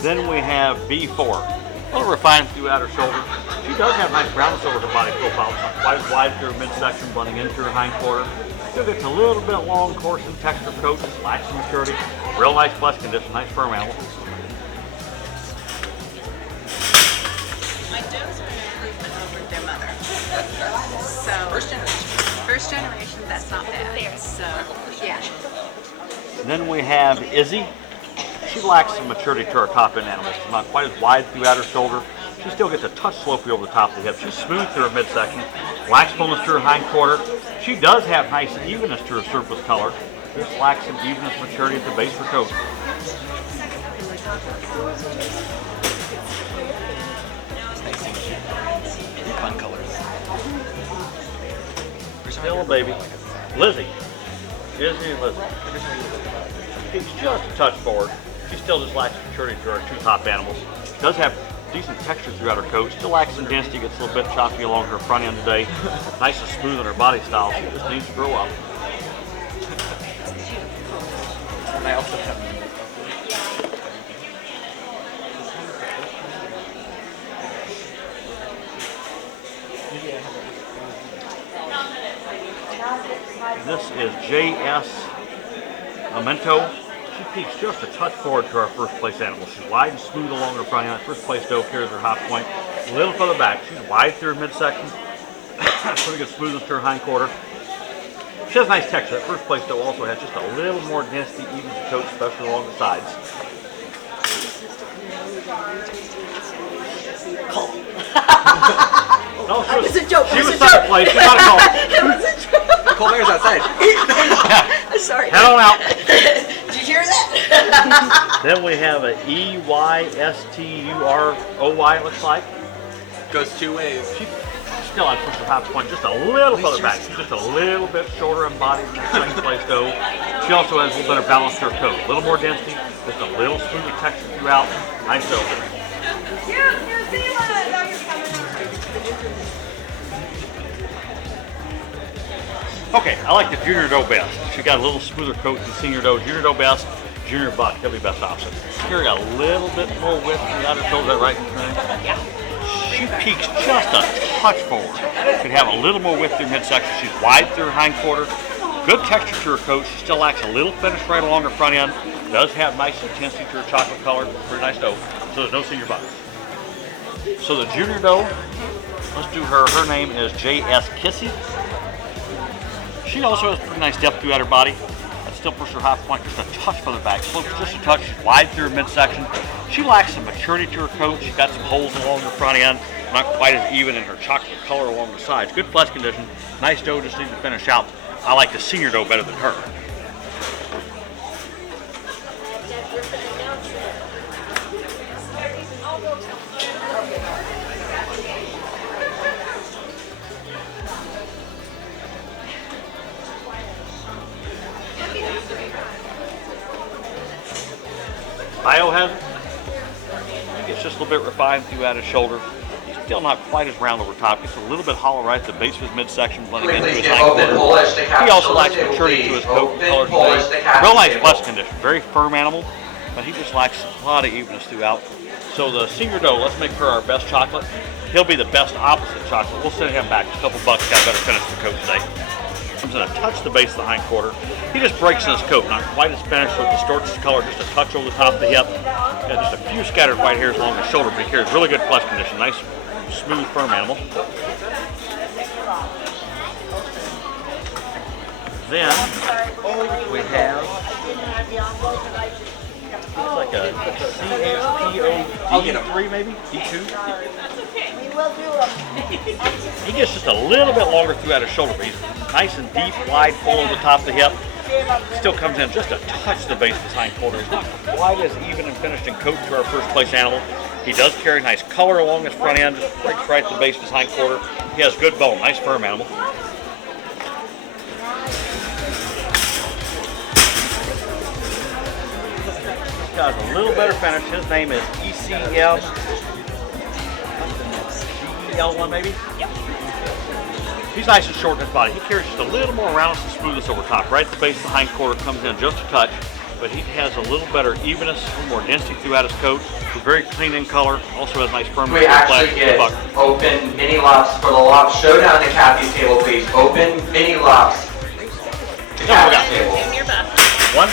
Then we have B4. A little refined throughout her shoulder. She does have nice roundness over her body profile. It's not quite as wide through her midsection, blending into her hindquarter. Still gets a little bit long, coarse, and texture coat. Just lacks some maturity. Real nice flesh condition, nice firm animal. My does are an improvement over their mother. So first generation, that's not bad. So yeah. Then we have Izzy. She lacks some maturity to her top end animal. She's not quite as wide throughout her shoulder. She still gets a touch slopey over the top of the hip. She's smooth through her midsection. Lacks fullness to her hindquarter. She does have nice evenness to her surface color. Just lacks some evenness, maturity at the base of her coat. Fun colors. Still a baby. Lizzie. Izzy and Lizzie. She's just a touch forward. She still just lacks maturity to her two top animals. She does have decent texture throughout her coat. Still lacks some density, gets a little bit choppy along her front end today. Nice and smooth on her body style. She just needs to grow up. And I also have This is JS Memento. She peaks just a touch forward to our first place animal. She's wide and smooth along her front end. First place doe carries her hop point a little further back. She's wide through her midsection. Pretty good smoothness to her hindquarter. She has nice texture. That first place doe also has just a little more density, even to coat, especially along the sides. No, she was a joke. She was second place. She's not a call. Colbert's outside. Yeah. Sorry. Head on out. Did you hear that? Then we have a EYSTUROY, it looks like. Goes two ways. She's still on push the top point just a little further back. She's just a little bit shorter in body than the second place doe. She also has a little better balance to her coat. A little more density, just a little smoother texture throughout. Nice doe. Okay, I like the junior doe best. She got a little smoother coat than senior doe. Junior doe best, junior buck, he'll be best opposite. Here got a little bit more width throughout her shoulder, that right? She peaks just a touch forward. Could have a little more width through midsection. She's wide through her hindquarter. Good texture to her coat. She still lacks a little finish right along her front end. Does have nice intensity to her chocolate color. Pretty nice doe. So there's no senior buck. So the junior doe, let's do her. Her name is JS Kissy. She also has pretty nice depth throughout her body. That still pushes her hop point just a touch further back. Slopes just a touch, wide through her midsection. She lacks some maturity to her coat. She's got some holes along her front end. Not quite as even in her chocolate color along the sides. Good flesh condition. Nice doe, just needs to finish out. I like the senior doe better than her. Biohazard. He gets just a little bit refined throughout his shoulder. He's still not quite as round over top. Gets a little bit hollow right at the base of his midsection, blending into his hindquarter. He also lacks maturity to his coat and color today. Real nice flesh condition. Very firm animal, but he just lacks a lot of evenness throughout. So the senior doe, let's make her our best chocolate. He'll be the best opposite chocolate. We'll send him back. Just a couple bucks. Got a better finish to the coat today. comes in a touch to the base of the hind quarter. He just breaks in his coat, not quite as finished, so it distorts his color just a touch over the top of the hip. Got just a few scattered white hairs along the shoulder, but he carries really good flesh condition. Nice, smooth, firm animal. Then we have, looks like a CHPO-D3 maybe? D2? He gets just a little bit longer throughout his shoulder, but he's nice and deep, wide, full over the top of the hip. Still comes in just a touch to the base of his hind quarter. He's not quite as even and finished in coat to our first place animal. He does carry nice color along his front end, just breaks right to the base of his hind quarter. He has good bone, nice firm animal. This guy's a little better finish. His name is ECM. L1 maybe? Yep. He's nice and short in his body. He carries just a little more roundness and smoothness over top. Right at the base of the hind quarter comes in just a touch, but he has a little better evenness, a little more density throughout his coat. He's very clean in color. Also has nice firmness. We actually get open mini locks for the lock showdown at Cavy's table, please. Open mini locks. Cavy's table. One.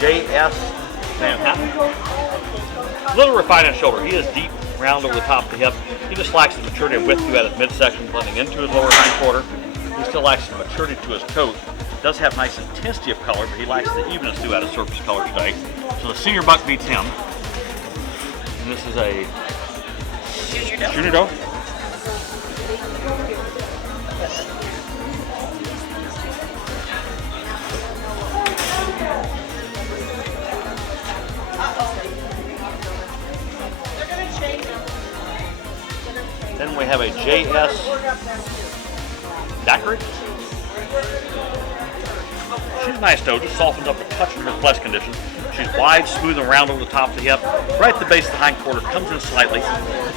JS Manhattan. A little refined in the shoulder. He is deep, round over the top of the hip. He just lacks the maturity and width throughout his midsection, blending into his lower hind quarter. He still lacks the maturity to his coat. Does have nice intensity of color, but he lacks the evenness throughout his surface color today. So the senior buck beats him. And this is a junior doe. Then we have a JS Daiquiri. She's nice though, just softens up a touch from her flesh condition. She's wide, smooth, and round over the top of the hip. Right at the base of the hind quarter, comes in slightly.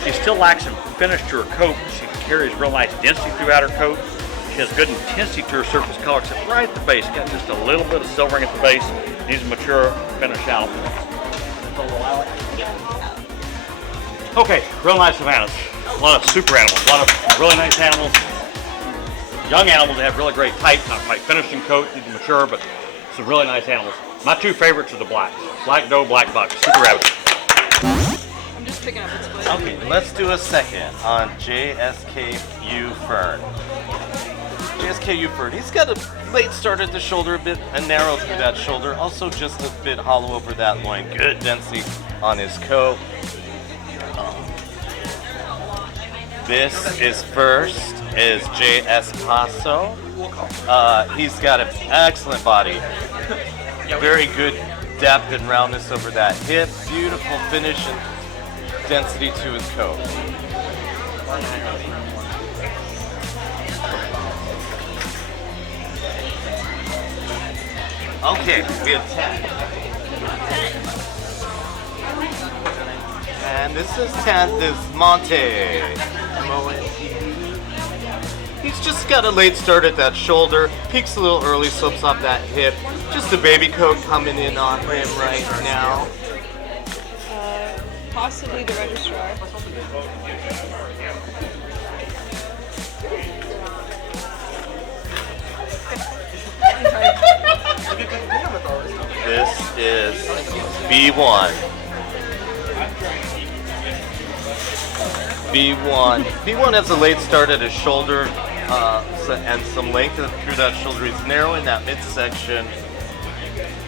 She still lacks some finish to her coat. She carries real nice density throughout her coat. She has good intensity to her surface color, except right at the base. Got just a little bit of silvering at the base. Needs to mature, finish out. Okay, real nice savannas. A lot of super animals, a lot of really nice animals. Young animals that have really great type, not quite finished in coat, need to mature, but some really nice animals. My two favorites are the blacks. Black doe, black buck, super rabbit. I'm just picking up its foot. Okay, let's do a second on JSKU Fern. JSKU Fern, he's got a late start at the shoulder, a bit narrow through that shoulder, also just a bit hollow over that loin. Good density on his coat. This is first, is JS Paso. He's got an excellent body. Very good depth and roundness over that hip. Beautiful finish and density to his coat. Okay, we have 10. And this is 10th is Monte. He's just got a late start at that shoulder, peaks a little early, slopes off that hip. Just a baby coat coming in on him right now. Possibly the registrar. This is B1. B1 has a late start at his shoulder and some length through that shoulder. He's narrow in that midsection.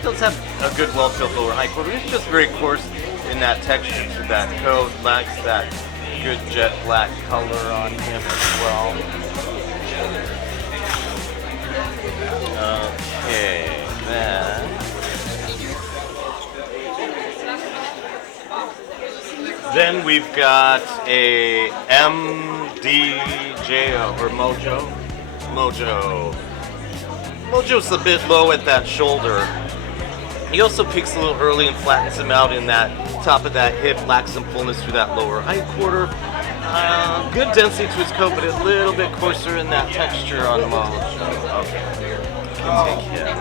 Does have a good well-filled lower hind quarter. He's just very coarse in that texture to that coat. Lacks that good jet black color on him as well. Okay, then we've got a MDJO or Mojo. Mojo's a bit low at that shoulder. He also peaks a little early and flattens him out in that top of that hip, lacks some fullness through that lower hind quarter. Good density to his coat, but a little bit coarser in that texture on Mo. Okay. Can take him.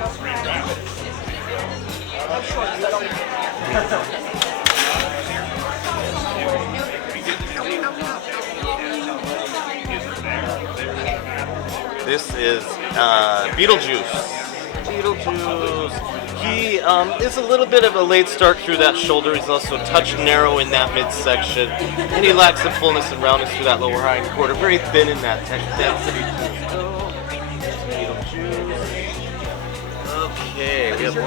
This is Beetlejuice. He is a little bit of a late start through that shoulder. He's also a touch narrow in that midsection. And he lacks the fullness and roundness through that lower hind quarter. Very thin in that density to his toe. Beetlejuice. Okay, we have 1,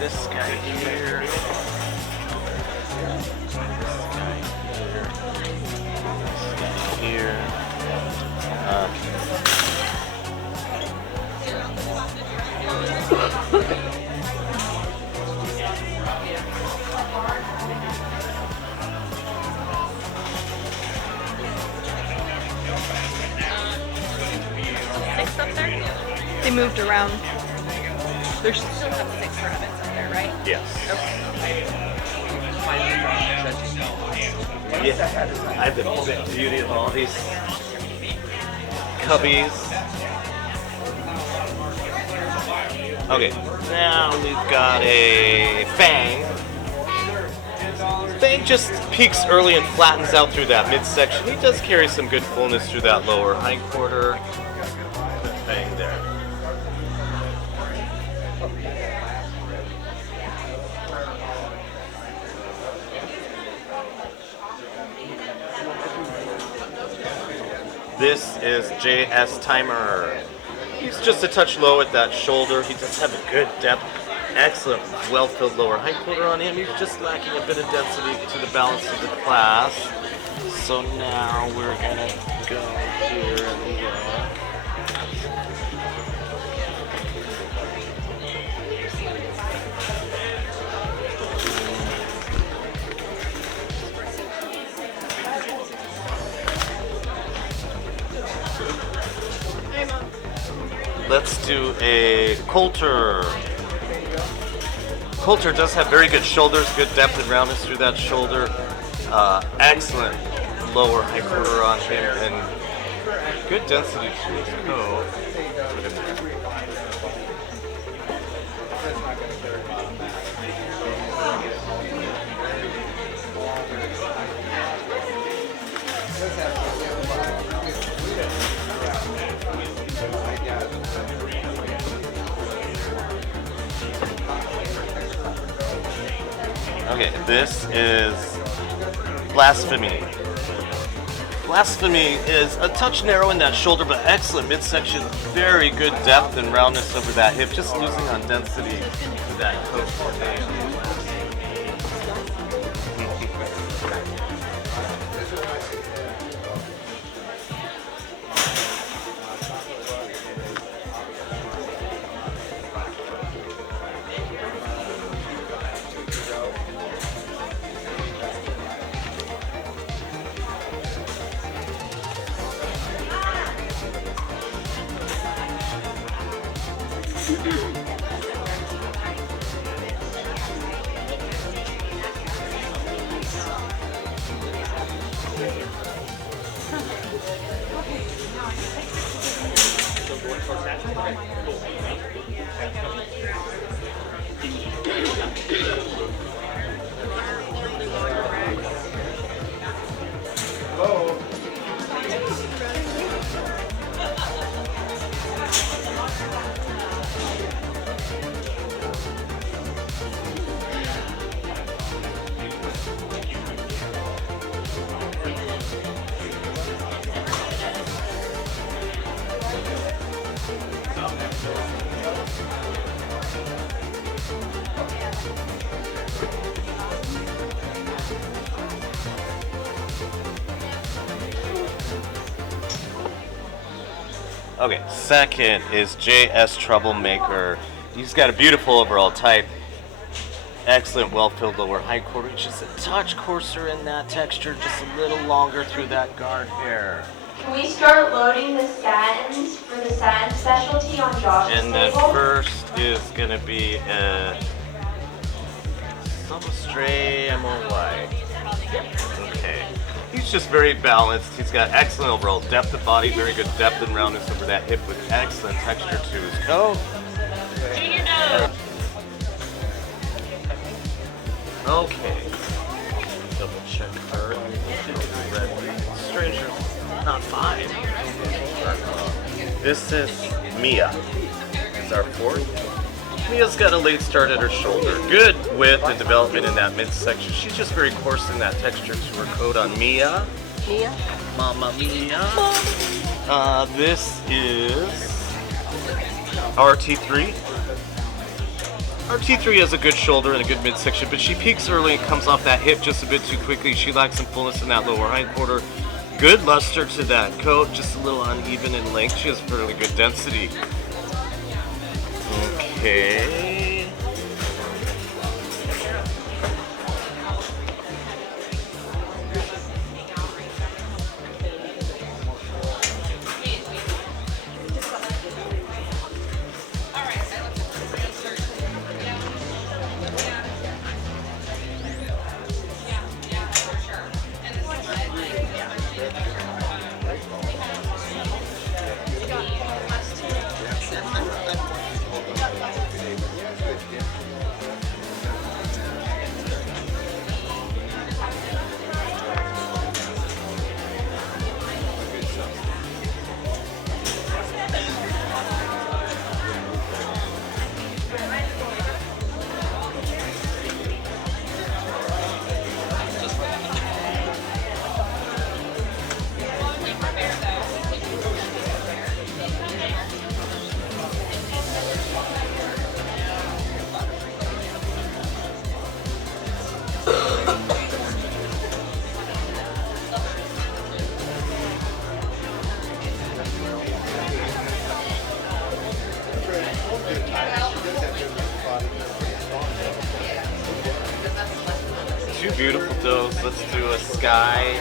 this guy here. Here. Six up there? They moved around. There's still have 6 rabbits up there, right? Yes. Okay. Yeah. I have the beauty of all these cubbies. Okay, now we've got a Fang. Fang just peaks early and flattens out through that midsection. He does carry some good fullness through that lower hind quarter. Good Fang there. This is JS Timer. He's just a touch low at that shoulder. He does have a good depth, excellent, well-filled lower hind quarter on him. He's just lacking a bit of density to the balance of the class. So now we're gonna go here and look. Let's do a Coulter. Coulter does have very good shoulders, good depth and roundness through that shoulder. Excellent lower high quarter on him, and good density to his coat. Okay, this is Blasphemy. Blasphemy is a touch narrow in that shoulder, but excellent midsection. Very good depth and roundness over that hip, just losing on density to that coat. Okay, second is JS Troublemaker. He's got a beautiful overall type. Excellent, well-filled lower hindquarter. Just a touch coarser in that texture, just a little longer through that guard hair. Can we start loading the satins for the satin specialty on Josh's And then table? first is gonna be some stray MOY. Okay. He's just very balanced. He's got excellent overall depth of body, very good depth and roundness over that hip with excellent texture to his coat. Okay. Double check her. Stranger, not 5. This is Mia. Is our 4th. Mia's got a late start at her shoulder. Good width and development in that midsection. She's just very coarse in that texture to her coat on Mia. Mia? Mama Mia. This is RT3. RT3 has a good shoulder and a good midsection, but she peaks early and comes off that hip just a bit too quickly. She lacks some fullness in that lower hindquarter. Good luster to that coat, just a little uneven in length. She has fairly good density. Okay. Two beautiful does. Let's do a Sky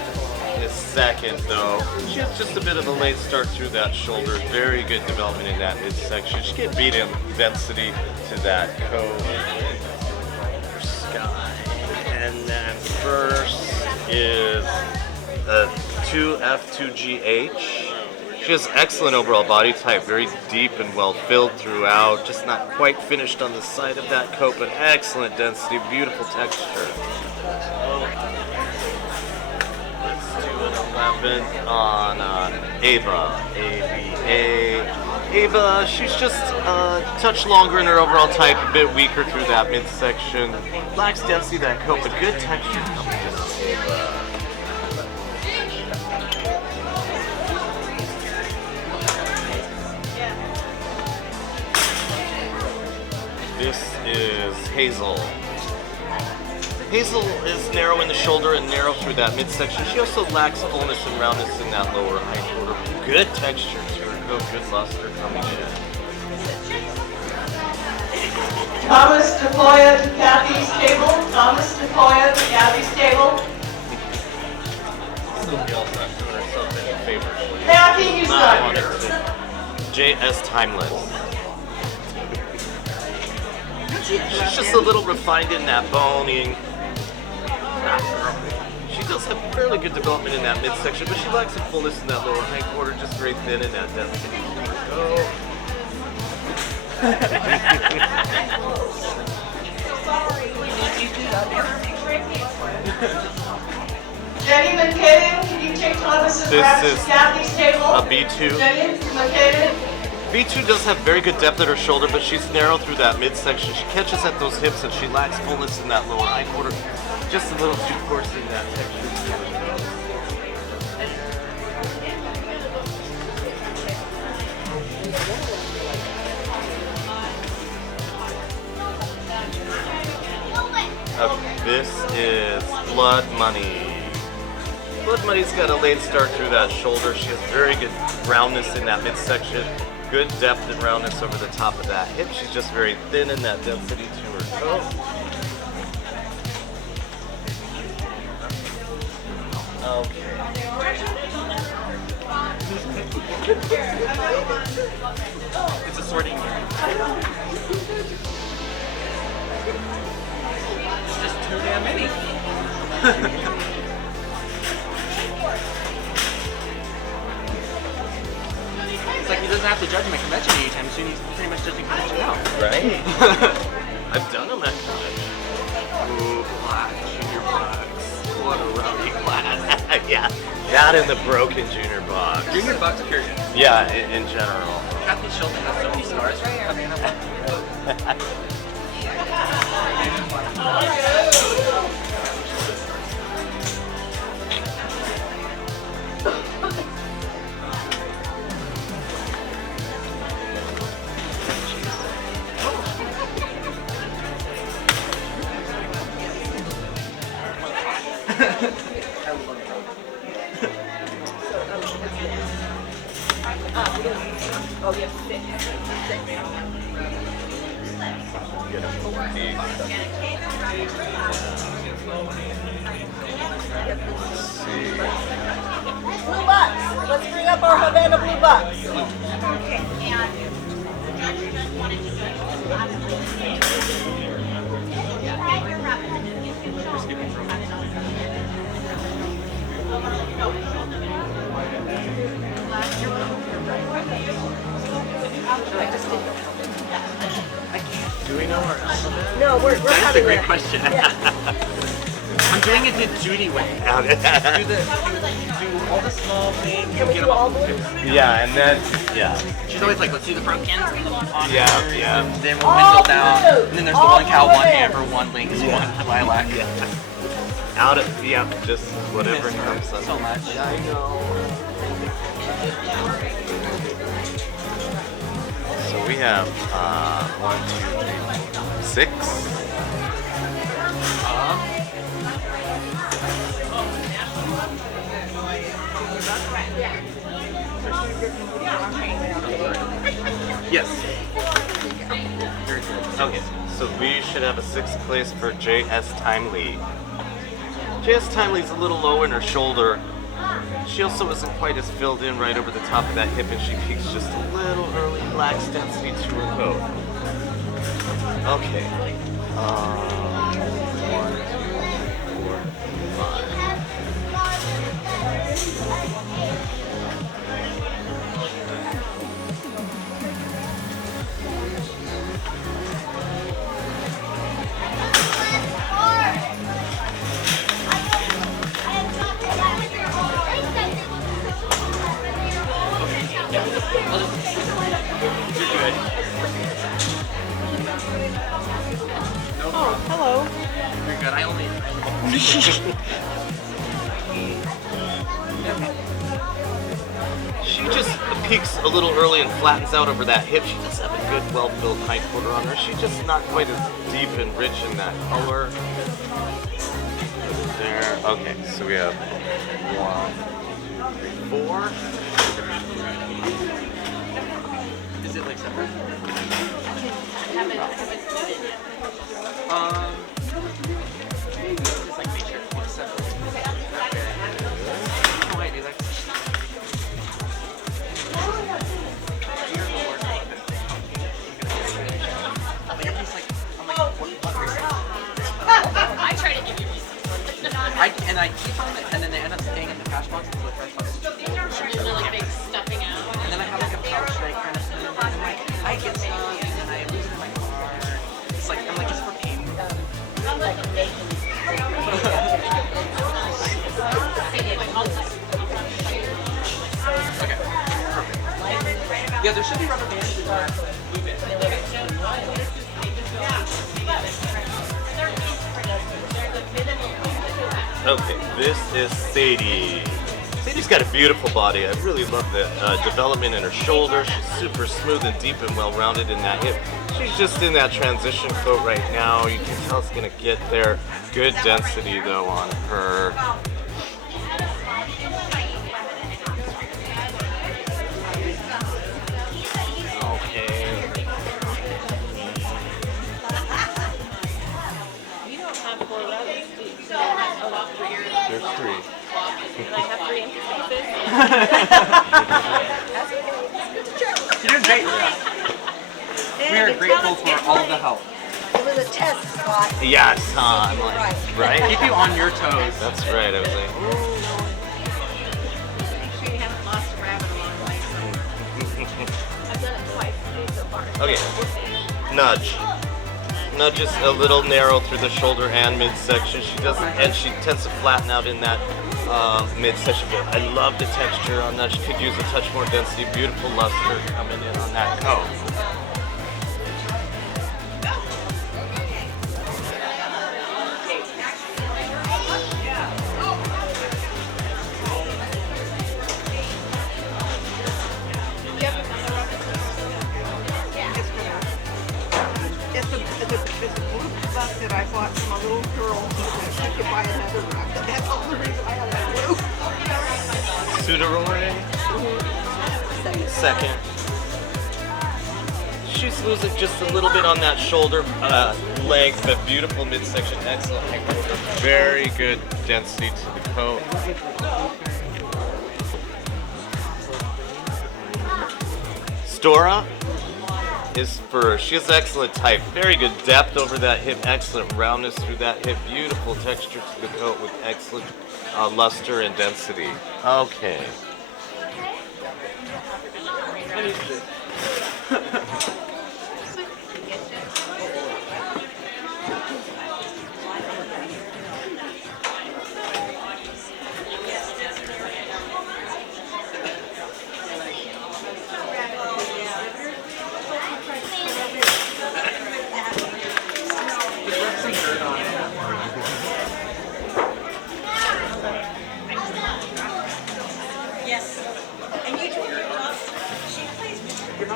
is second though. She has just a bit of a late start through that shoulder. Very good development in that midsection. She can beat in density to that coat. Sky. And then first is a 2F2GH. She has excellent overall body type, very deep and well filled throughout, just not quite finished on the side of that coat, but excellent density, beautiful texture. Let's do an 11 on Ava. Ava, she's just a touch longer in her overall type, a bit weaker through that midsection. Lacks density that coat, but good texture coming to Ava. This is Hazel. Hazel is narrow in the shoulder and narrow through that midsection. She also lacks fullness and roundness in that lower hindquarter. Good texture to her coat, good luster coming in. Thomas Defoya to Cavy's table. Thomas Defoya to Cavy's table. Somebody else not doing herself any favors. Cavy, he's not here. JS Timeless. She's just a little refined in that boning. She does have fairly good development in that midsection, but she lacks some fullness in that lower hindquarter, just very thin in that density. Go. Jenny McKaden, can you take Thomas's wraps to Cavy's table? A B2. Jenny McKaden. B2 does have very good depth at her shoulder, but she's narrow through that midsection. She catches at those hips and she lacks fullness in that lower hindquarter. Just a little too coarse in that texture. This is Blood Money. Blood Muddy's got a late start through that shoulder. She has very good roundness in that midsection, good depth and roundness over the top of that hip. She's just very thin in that density to her toe. Okay. It's a sorting area. It's just too damn many. It's like he doesn't have to judge my convention anytime soon. He's pretty much judging convention now. Right? I've done them at college. Ooh, black junior bucks. What a rowdy class. Yeah, that in the broken junior box. Junior bucks, period. Yeah, in general. Kathy Schultz has so many stars, right? Oh, yeah. Blue bucks. Let's bring up our Havana blue bucks. Do we know our alphabet? No, we're That's a having great that. question. Yeah. I'm doing it the Judy way. do all the small things. Can we do all blue? Yeah, and then, yeah. She's always like, let's do the front cans. Yeah, yeah. Then we'll windle down. And then there's the one cow, one amber, one lynx, one lilac. Out of, yeah, just whatever comes up. So much. I know. So we have 1, 2, 3, 4, 6. Yes. Okay, so we should have a 6th place for J.S. Timely. J.S. Timely's a little low in her shoulder. She also isn't quite as filled in right over the top of that hip, and she peaks just a little early, lacks density to her coat. Okay. 1, 2, 4, 5. Oh, hello. You're good. I only She just peaks a little early and flattens out over that hip. She does have a good, well-filled hind quarter on her. She's just not quite as deep and rich in that color. There. Okay, so we have 1, 2, 3, 4. Is it like separate? Just like make sure it's separate. Oh wait, do that. I try to give you reasons. And I keep them, and then they end up staying in the cash box until the cash box. They're like big stuffing out. And then I have like a pouch that I kind of spin, and I'm like, I get some, and I lose it in my car. It's like, I'm like, it's for pain. Okay, perfect. Yeah, there should be rubber bands in our blue bin. Okay, this is Sadie. Sadie's got a beautiful body. I really love the development in her shoulder. She's super smooth and deep and well-rounded in that hip. She's just in that transition coat right now. You can tell it's gonna get there. Good density though on her. and I have 3 empty spaces. That's okay. It's good to check. You're doing great. We are grateful for all of the help. It was a test spot. Yes, huh? Right? Keep you on your toes. That's right. I was like, Make sure you haven't lost a rabbit along the way. I've done it twice today so far. okay. Nudge. Nudges a little narrow through the shoulder and midsection. She doesn't, and she tends to flatten out in that midsection. But I love the texture on that. She could use a touch more density. Beautiful luster coming in on that coat. It's a blue buck that I bought from a little girl who said she could buy another rabbit. That's all the reason I have that blue. Pseudo-roller. Second. She's losing just a little bit on that shoulder length, but beautiful midsection, excellent neck border, very good density to the coat. Stora is fur. She has excellent type, very good depth over that hip, excellent roundness through that hip, beautiful texture to the coat with excellent luster and density. Okay. Yes. And you do your job. She plays with you.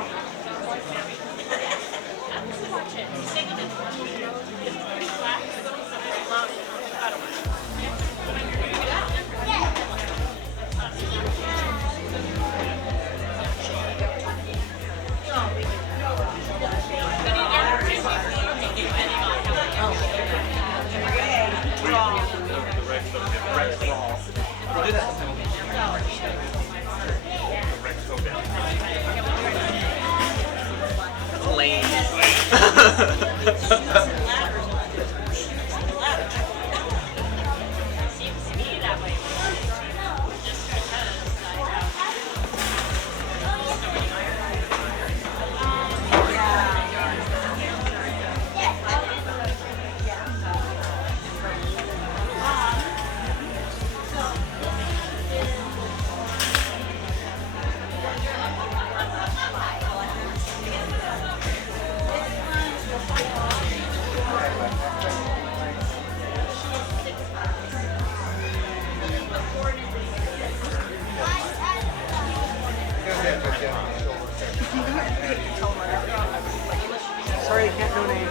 Sorry, I can't donate.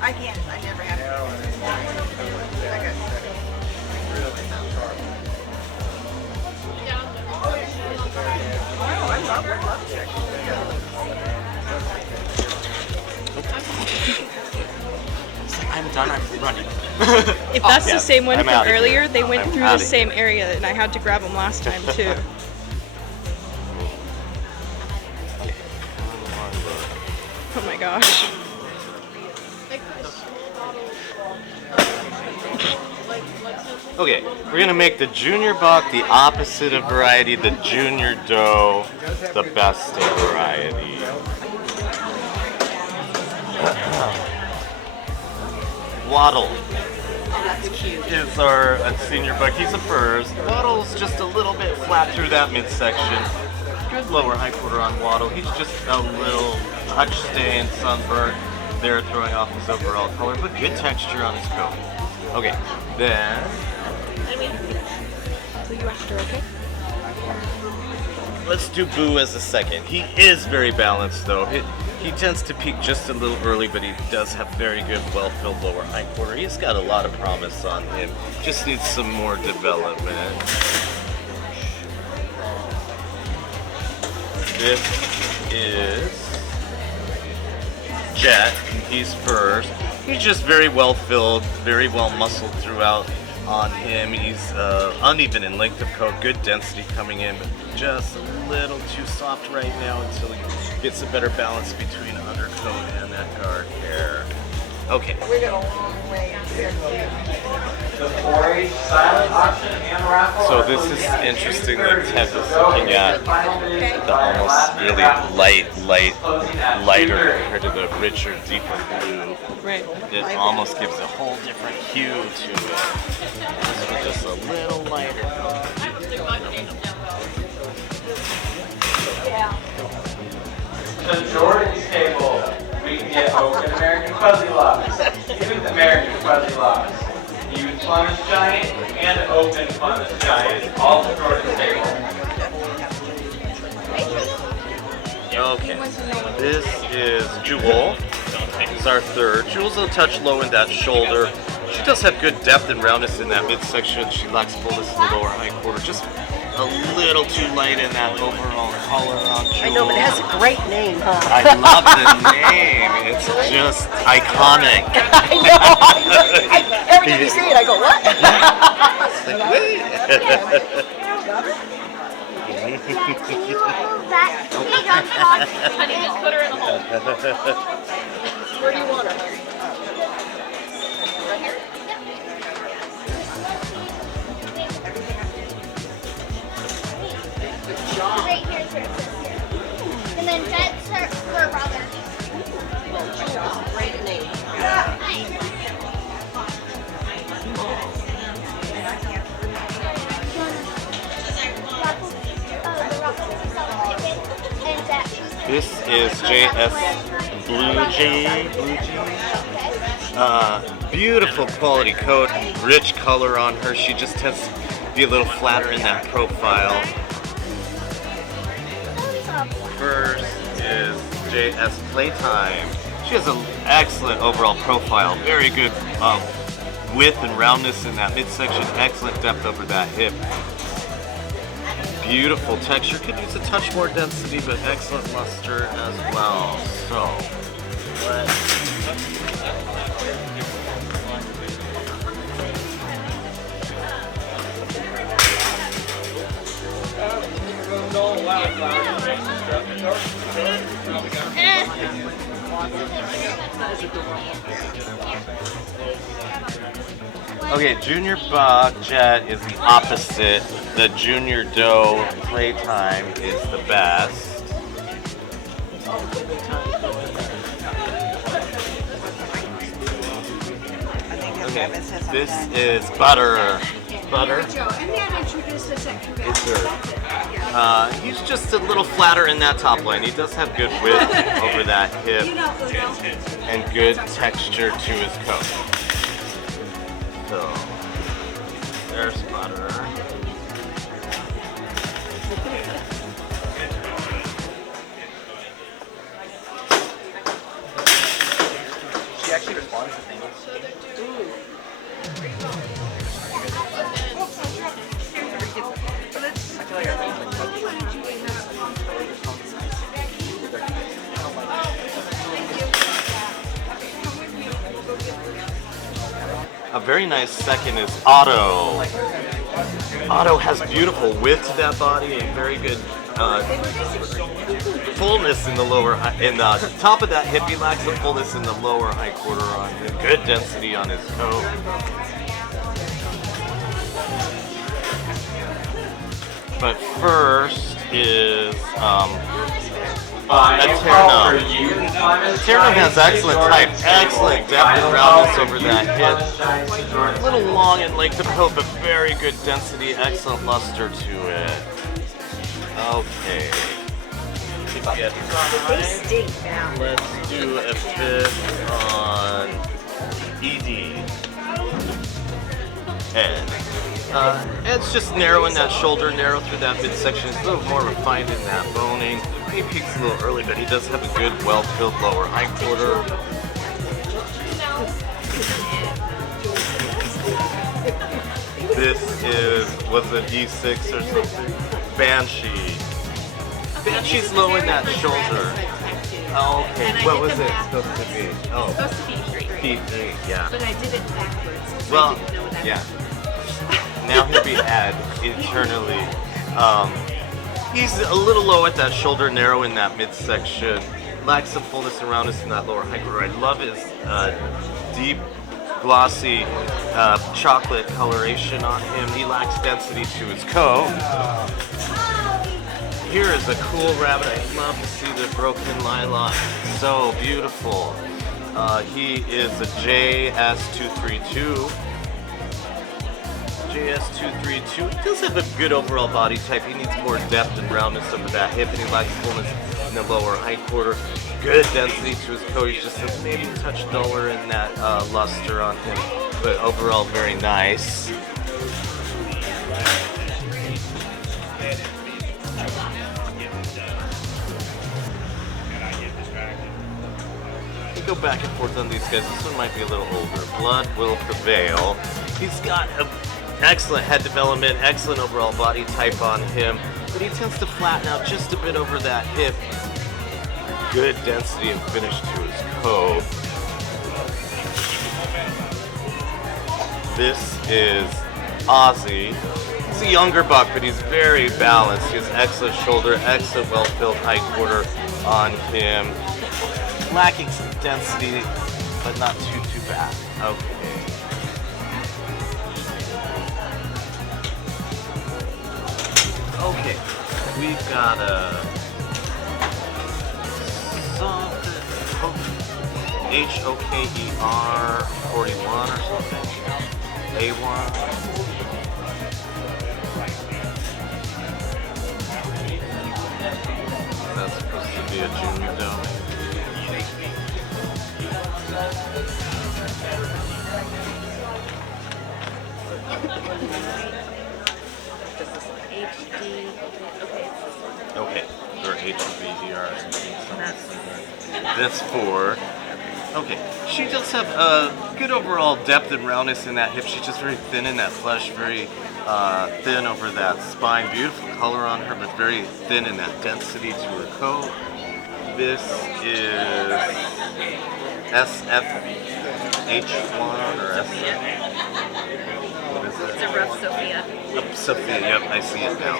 I can't. I never have to. I got I love chicken. I'm done. I'm running. If that's the same one I'm from outta here. earlier, they went I'm through outta the same area, and I had to grab them last time too. Oh my gosh. Okay, we're gonna make the junior buck the opposite of variety, the junior doe the best of variety. Waddle is our senior buck. He's a furs. Waddle's just a little bit flat through that midsection. Good lower high quarter on Waddle. He's just a little touch stained, sunburned. There throwing off his overall color, but good texture on his coat. Okay, then let's do Boo as a second. He is very balanced though. He tends to peak just a little early, but he does have very good, well-filled lower hind quarter. He's got a lot of promise on him. Just needs some more development. This is Jet. He's first. He's just very well-filled, very well-muscled throughout on him. He's uneven in length of coat, good density coming in, but just a little too soft right now until he gets a better balance between undercoat and that guard hair. Okay. We got a long way here. The 4-H silent auction and raffle. So this is interesting that Ted was looking at the almost really lighter compared to the richer, deeper blue. Right. It almost gives a whole different hue to it. This was just a little lighter. To Jordan's table, we can get open American Fuzzy Locks, youth American Fuzzy Locks, youth Plumage Giant, and open Plumage Giant, all to Jordan's table. Okay, this is Jewel. This is our third. Jewel's a touch low in that shoulder. She does have good depth and roundness in that midsection. She lacks fullness in the lower hindquarter. Just a little too light in that overall color on Jewel. I know, but it has a great name, huh? I love the name. It's just iconic. I know. Every time you say it, I go, what? Can you remove that pig on top? Honey, just put her in the hole. Where do you want her? Right here? Right here is her sister. And then that's her brother. Great name. This is JS Blue Jay. Beautiful quality coat, rich color on her. She just tends to be a little flatter in that profile. First is JS Playtime. She has an excellent overall profile, very good width and roundness in that midsection, excellent depth over that hip. Beautiful texture, could use a touch more density, but excellent luster as well. So, okay, Junior Buck Jet is the opposite. The Junior Doe Playtime is the best. Okay, this is Butter. Butter. And then introduced us at Cavy. It's her. He's just a little flatter in that top line. He does have good width over that hip and good texture to his coat. So, there's Butter. She actually responds to things. A very nice second is Otto. Otto has beautiful width to that body and very good fullness in the lower, in the top of that hip. He lacks the fullness in the lower hindquarter on him. Good density on his coat. But first is Eterno. Eterno has excellent type, excellent depth and roundness over that hip. A little long in length of coat, but very good density, excellent luster to it. Okay. They stink now. Let's do a bit on ED. Ed. Ed's just narrow in that shoulder, narrow through that midsection. It's a little more refined in that boning. He peaks a little early, but he does have a good, well-filled lower hindquarter. This was it E6 or something? Banshee. Banshee's low in that shoulder. Oh, okay. What was it supposed to be? Oh. It's supposed to be P3. P3, yeah. But I did it backwards. Well, yeah. Now he'll be ad internally. He's a little low at that shoulder, narrow in that midsection. Lacks some fullness and roundness in that lower high quarter. I love his deep, glossy chocolate coloration on him. He lacks density to his coat. Here is a cool rabbit. I love to see the broken lilac. So beautiful. He is a JS232. JS232. He does have a good overall body type. He needs more depth and roundness over that hip, and he lacks fullness in the lower high quarter. Good density to his coat. He's just maybe a touch duller in that luster on him, but overall very nice. We go back and forth on these guys. This one might be a little older. Blood will prevail. He's got a excellent head development, excellent overall body type on him, but he tends to flatten out just a bit over that hip. Good density and finish to his coat. This is Ozzy. He's a younger buck, but he's very balanced. He has excellent shoulder, excellent well-filled high quarter on him. Lacking some density, but not too bad. Okay. Okay, we've got a HOKER 41 or something. A1. That's supposed to be a junior doe. Okay, or HBDR. That's 4. Okay, she does have a good overall depth and roundness in that hip. She's just very thin in that flesh, very thin over that spine. Beautiful color on her, but very thin in that density to her coat. This is SFH1 or SF. What is it? It's a rough Sophia. Sophia, yep, I see it now.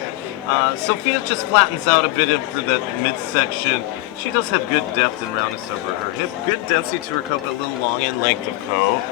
Sophia just flattens out a bit for the midsection. She does have good depth and roundness over her hip. Good density to her coat, but a little long in length of coat.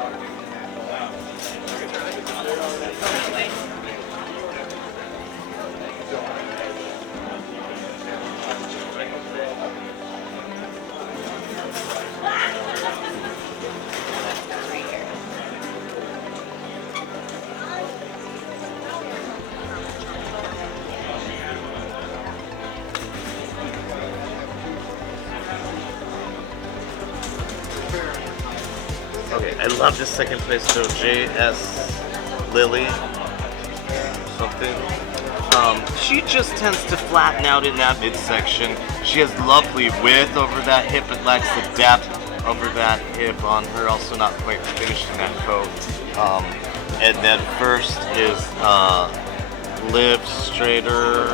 Okay, I love this second place, so JS Lily something. She just tends to flatten out in that midsection. She has lovely width over that hip, but lacks the depth over that hip on her, also not quite finished in that coat. And then first is Liv Straighter.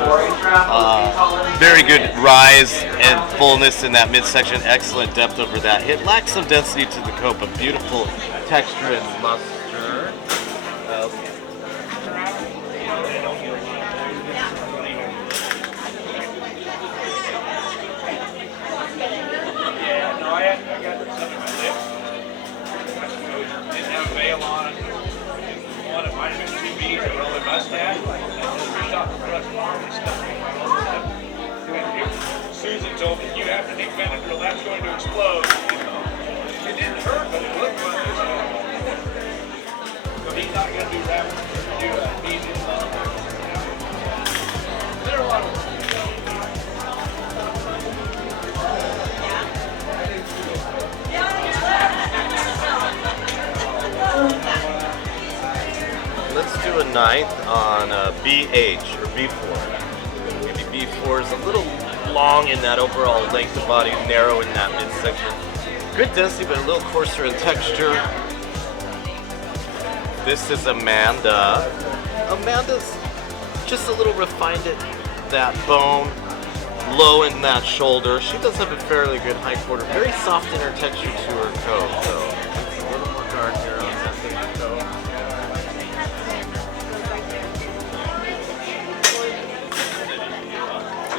Very good rise and fullness in that midsection. Excellent depth over that hip. Lacks some density to the coat, but beautiful texture and luster. Susan told me, you have to take Benadryl, that's going to explode. It didn't hurt, but it looked funny. So he's not going to do rapid, do easy stuff. There are a lot of Let's do a ninth on BH or B4. Maybe B4 is a little long in that overall length of body, narrow in that midsection. Good density, but a little coarser in texture. This is Amanda. Amanda's just a little refined at that bone, low in that shoulder. She does have a fairly good high quarter, very soft in her texture to her coat, so it's a little more guard here on that big toe.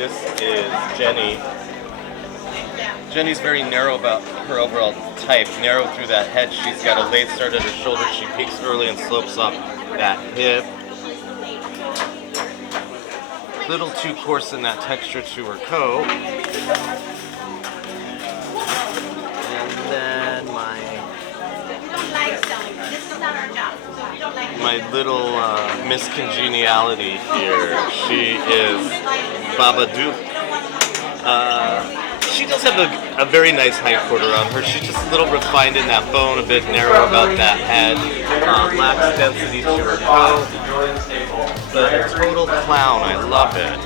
This is Jenny. Jenny's very narrow about her overall type. Narrow through that head. She's got a late start at her shoulder. She peaks early and slopes off that hip. Little too coarse in that texture to her coat. And then my little Miss Congeniality here. She is Babadook. She does have a very nice hindquarter on her. She's just a little refined in that bone, a bit narrow about that head. Lacks density to her coat. But a total clown. I love it.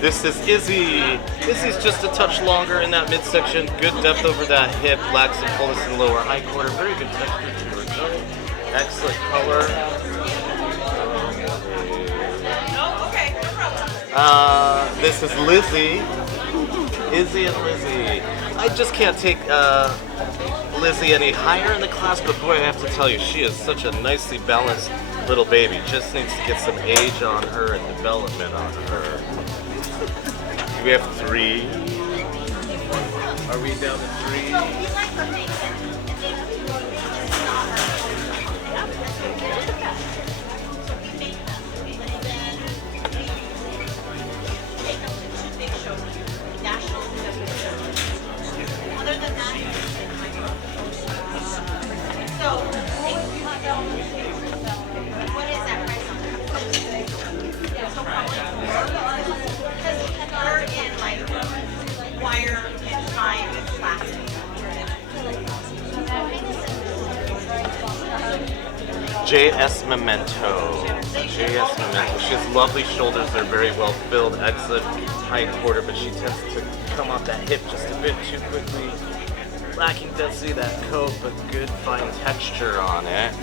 This is Izzy. Izzy's just a touch longer in that midsection. Good depth over that hip. Lacks some fullness in the lower hindquarter. Very good texture to her toe. Excellent color. This is Lizzie. Izzy and Lizzie. I just can't take Lizzie any higher in the class, but boy, I have to tell you, she is such a nicely balanced little baby. Just needs to get some age on her and development on her. We have 3. Are we down to 3? JS Memento. JS Memento. She has lovely shoulders. They're very well filled. Excellent hindquarter, but she tends to come off that hip just a bit too quickly. Lacking density of that coat, but good fine texture on it.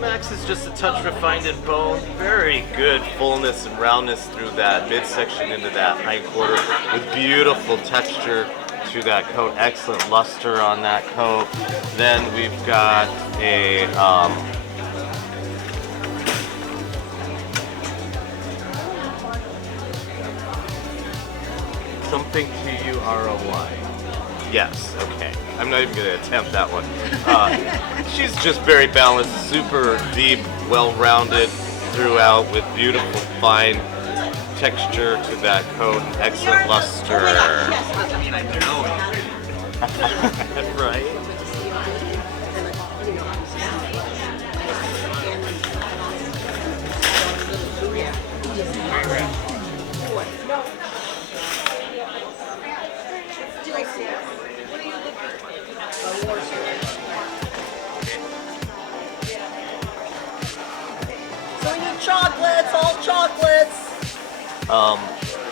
Max is just a touch refined in bone. Very good fullness and roundness through that midsection into that hindquarter with beautiful texture to that coat. Excellent luster on that coat. Then we've got a something to you ROY. Yes, okay. I'm not even going to attempt that one. She's just very balanced, super deep, well-rounded throughout with beautiful, fine texture to that coat, excellent luster. Right? Chocolates, all chocolates.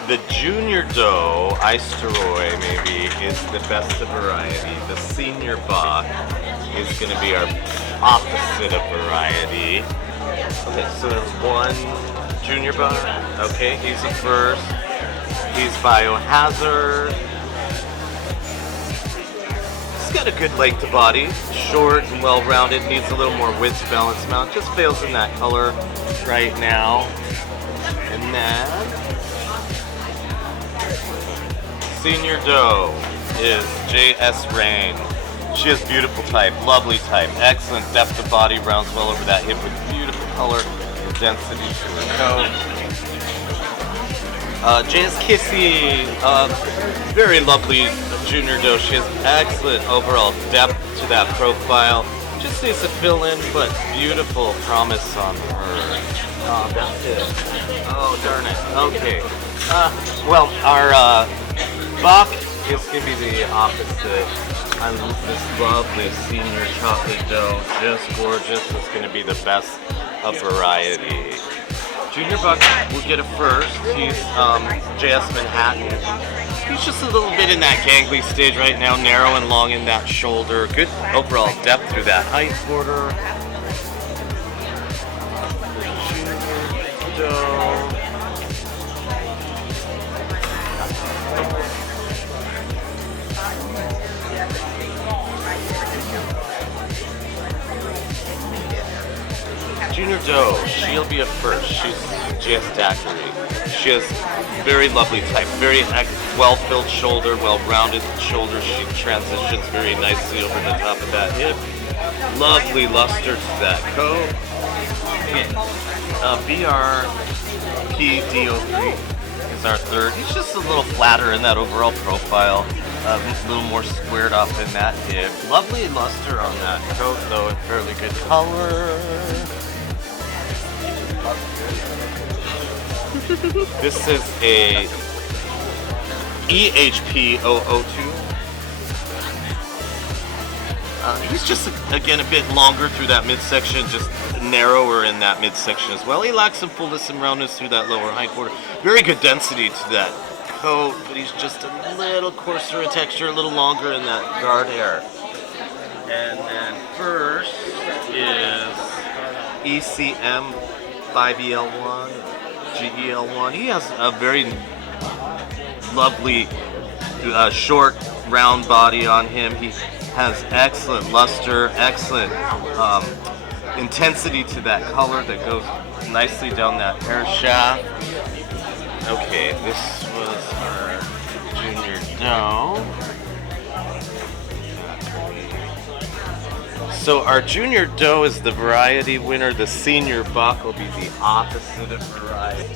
The Junior Doe, Isteroy maybe, is the best of variety. The Senior Buck is going to be our opposite of variety. Okay, so there's one Junior Buck. Okay, he's the first. He's Biohazard. He's got a good length to body. Short and well-rounded. Needs a little more width to balance him out. Just fails in that color right now. And then Senior Doe is JS Rain. She has beautiful type, lovely type, excellent depth of body, rounds well over that hip with beautiful color and density to her coat. JS Kissy, very lovely Junior Doe. She has excellent overall depth to that profile. Just needs to fill in, but beautiful promise on her. Oh, that's it. Oh, darn it. Okay. Well, our Bach is going to be the opposite. I love this lovely Senior Chocolate Doe. Just gorgeous. It's going to be the best of variety. Junior Buck will get a first. He's JS Manhattan. He's just a little bit in that gangly stage right now, narrow and long in that shoulder. Good overall depth through that height quarter. Junior Doe. Junior Doe, she'll be a first. She's JS Daiquiri. She has very lovely type, very well-filled shoulder, well-rounded shoulder. She transitions very nicely over the top of that hip. Lovely luster to that coat. BRPDO3 is our third. He's just a little flatter in that overall profile. A little more squared off in that hip. Lovely luster on that coat, though, and fairly good color. This is a EHP 002. He's just, again, a bit longer through that midsection, just narrower in that midsection as well. He lacks some fullness and roundness through that lower hind quarter. Very good density to that coat, but he's just a little coarser in texture, a little longer in that guard hair. And then first is ECM 5EL1, GEL1. He has a very lovely short, round body on him. He has excellent luster, excellent intensity to that color that goes nicely down that hair shaft. Okay, this was our Junior Doe. So our Junior Doe is the variety winner. The Senior Buck will be the opposite of variety.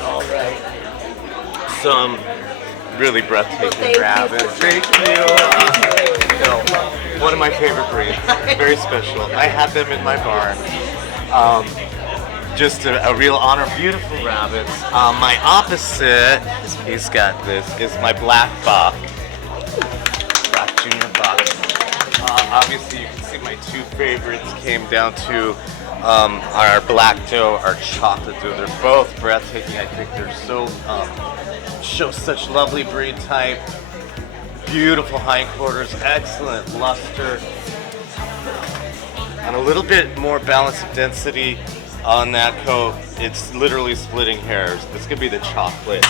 All right. Some really breathtaking rabbits. Thank you. One of my favorite breeds. Very special. I had them in my barn. Just a real honor. Beautiful rabbits. My opposite, he's got this, is my black buck. Black Junior Buck. Obviously, you can see my two favorites came down to our black doe, our chocolate doe. They're both breathtaking. I think they're so show such lovely breed type. Beautiful hindquarters, excellent luster, and a little bit more balance of density on that coat. It's literally splitting hairs. This could be the chocolate.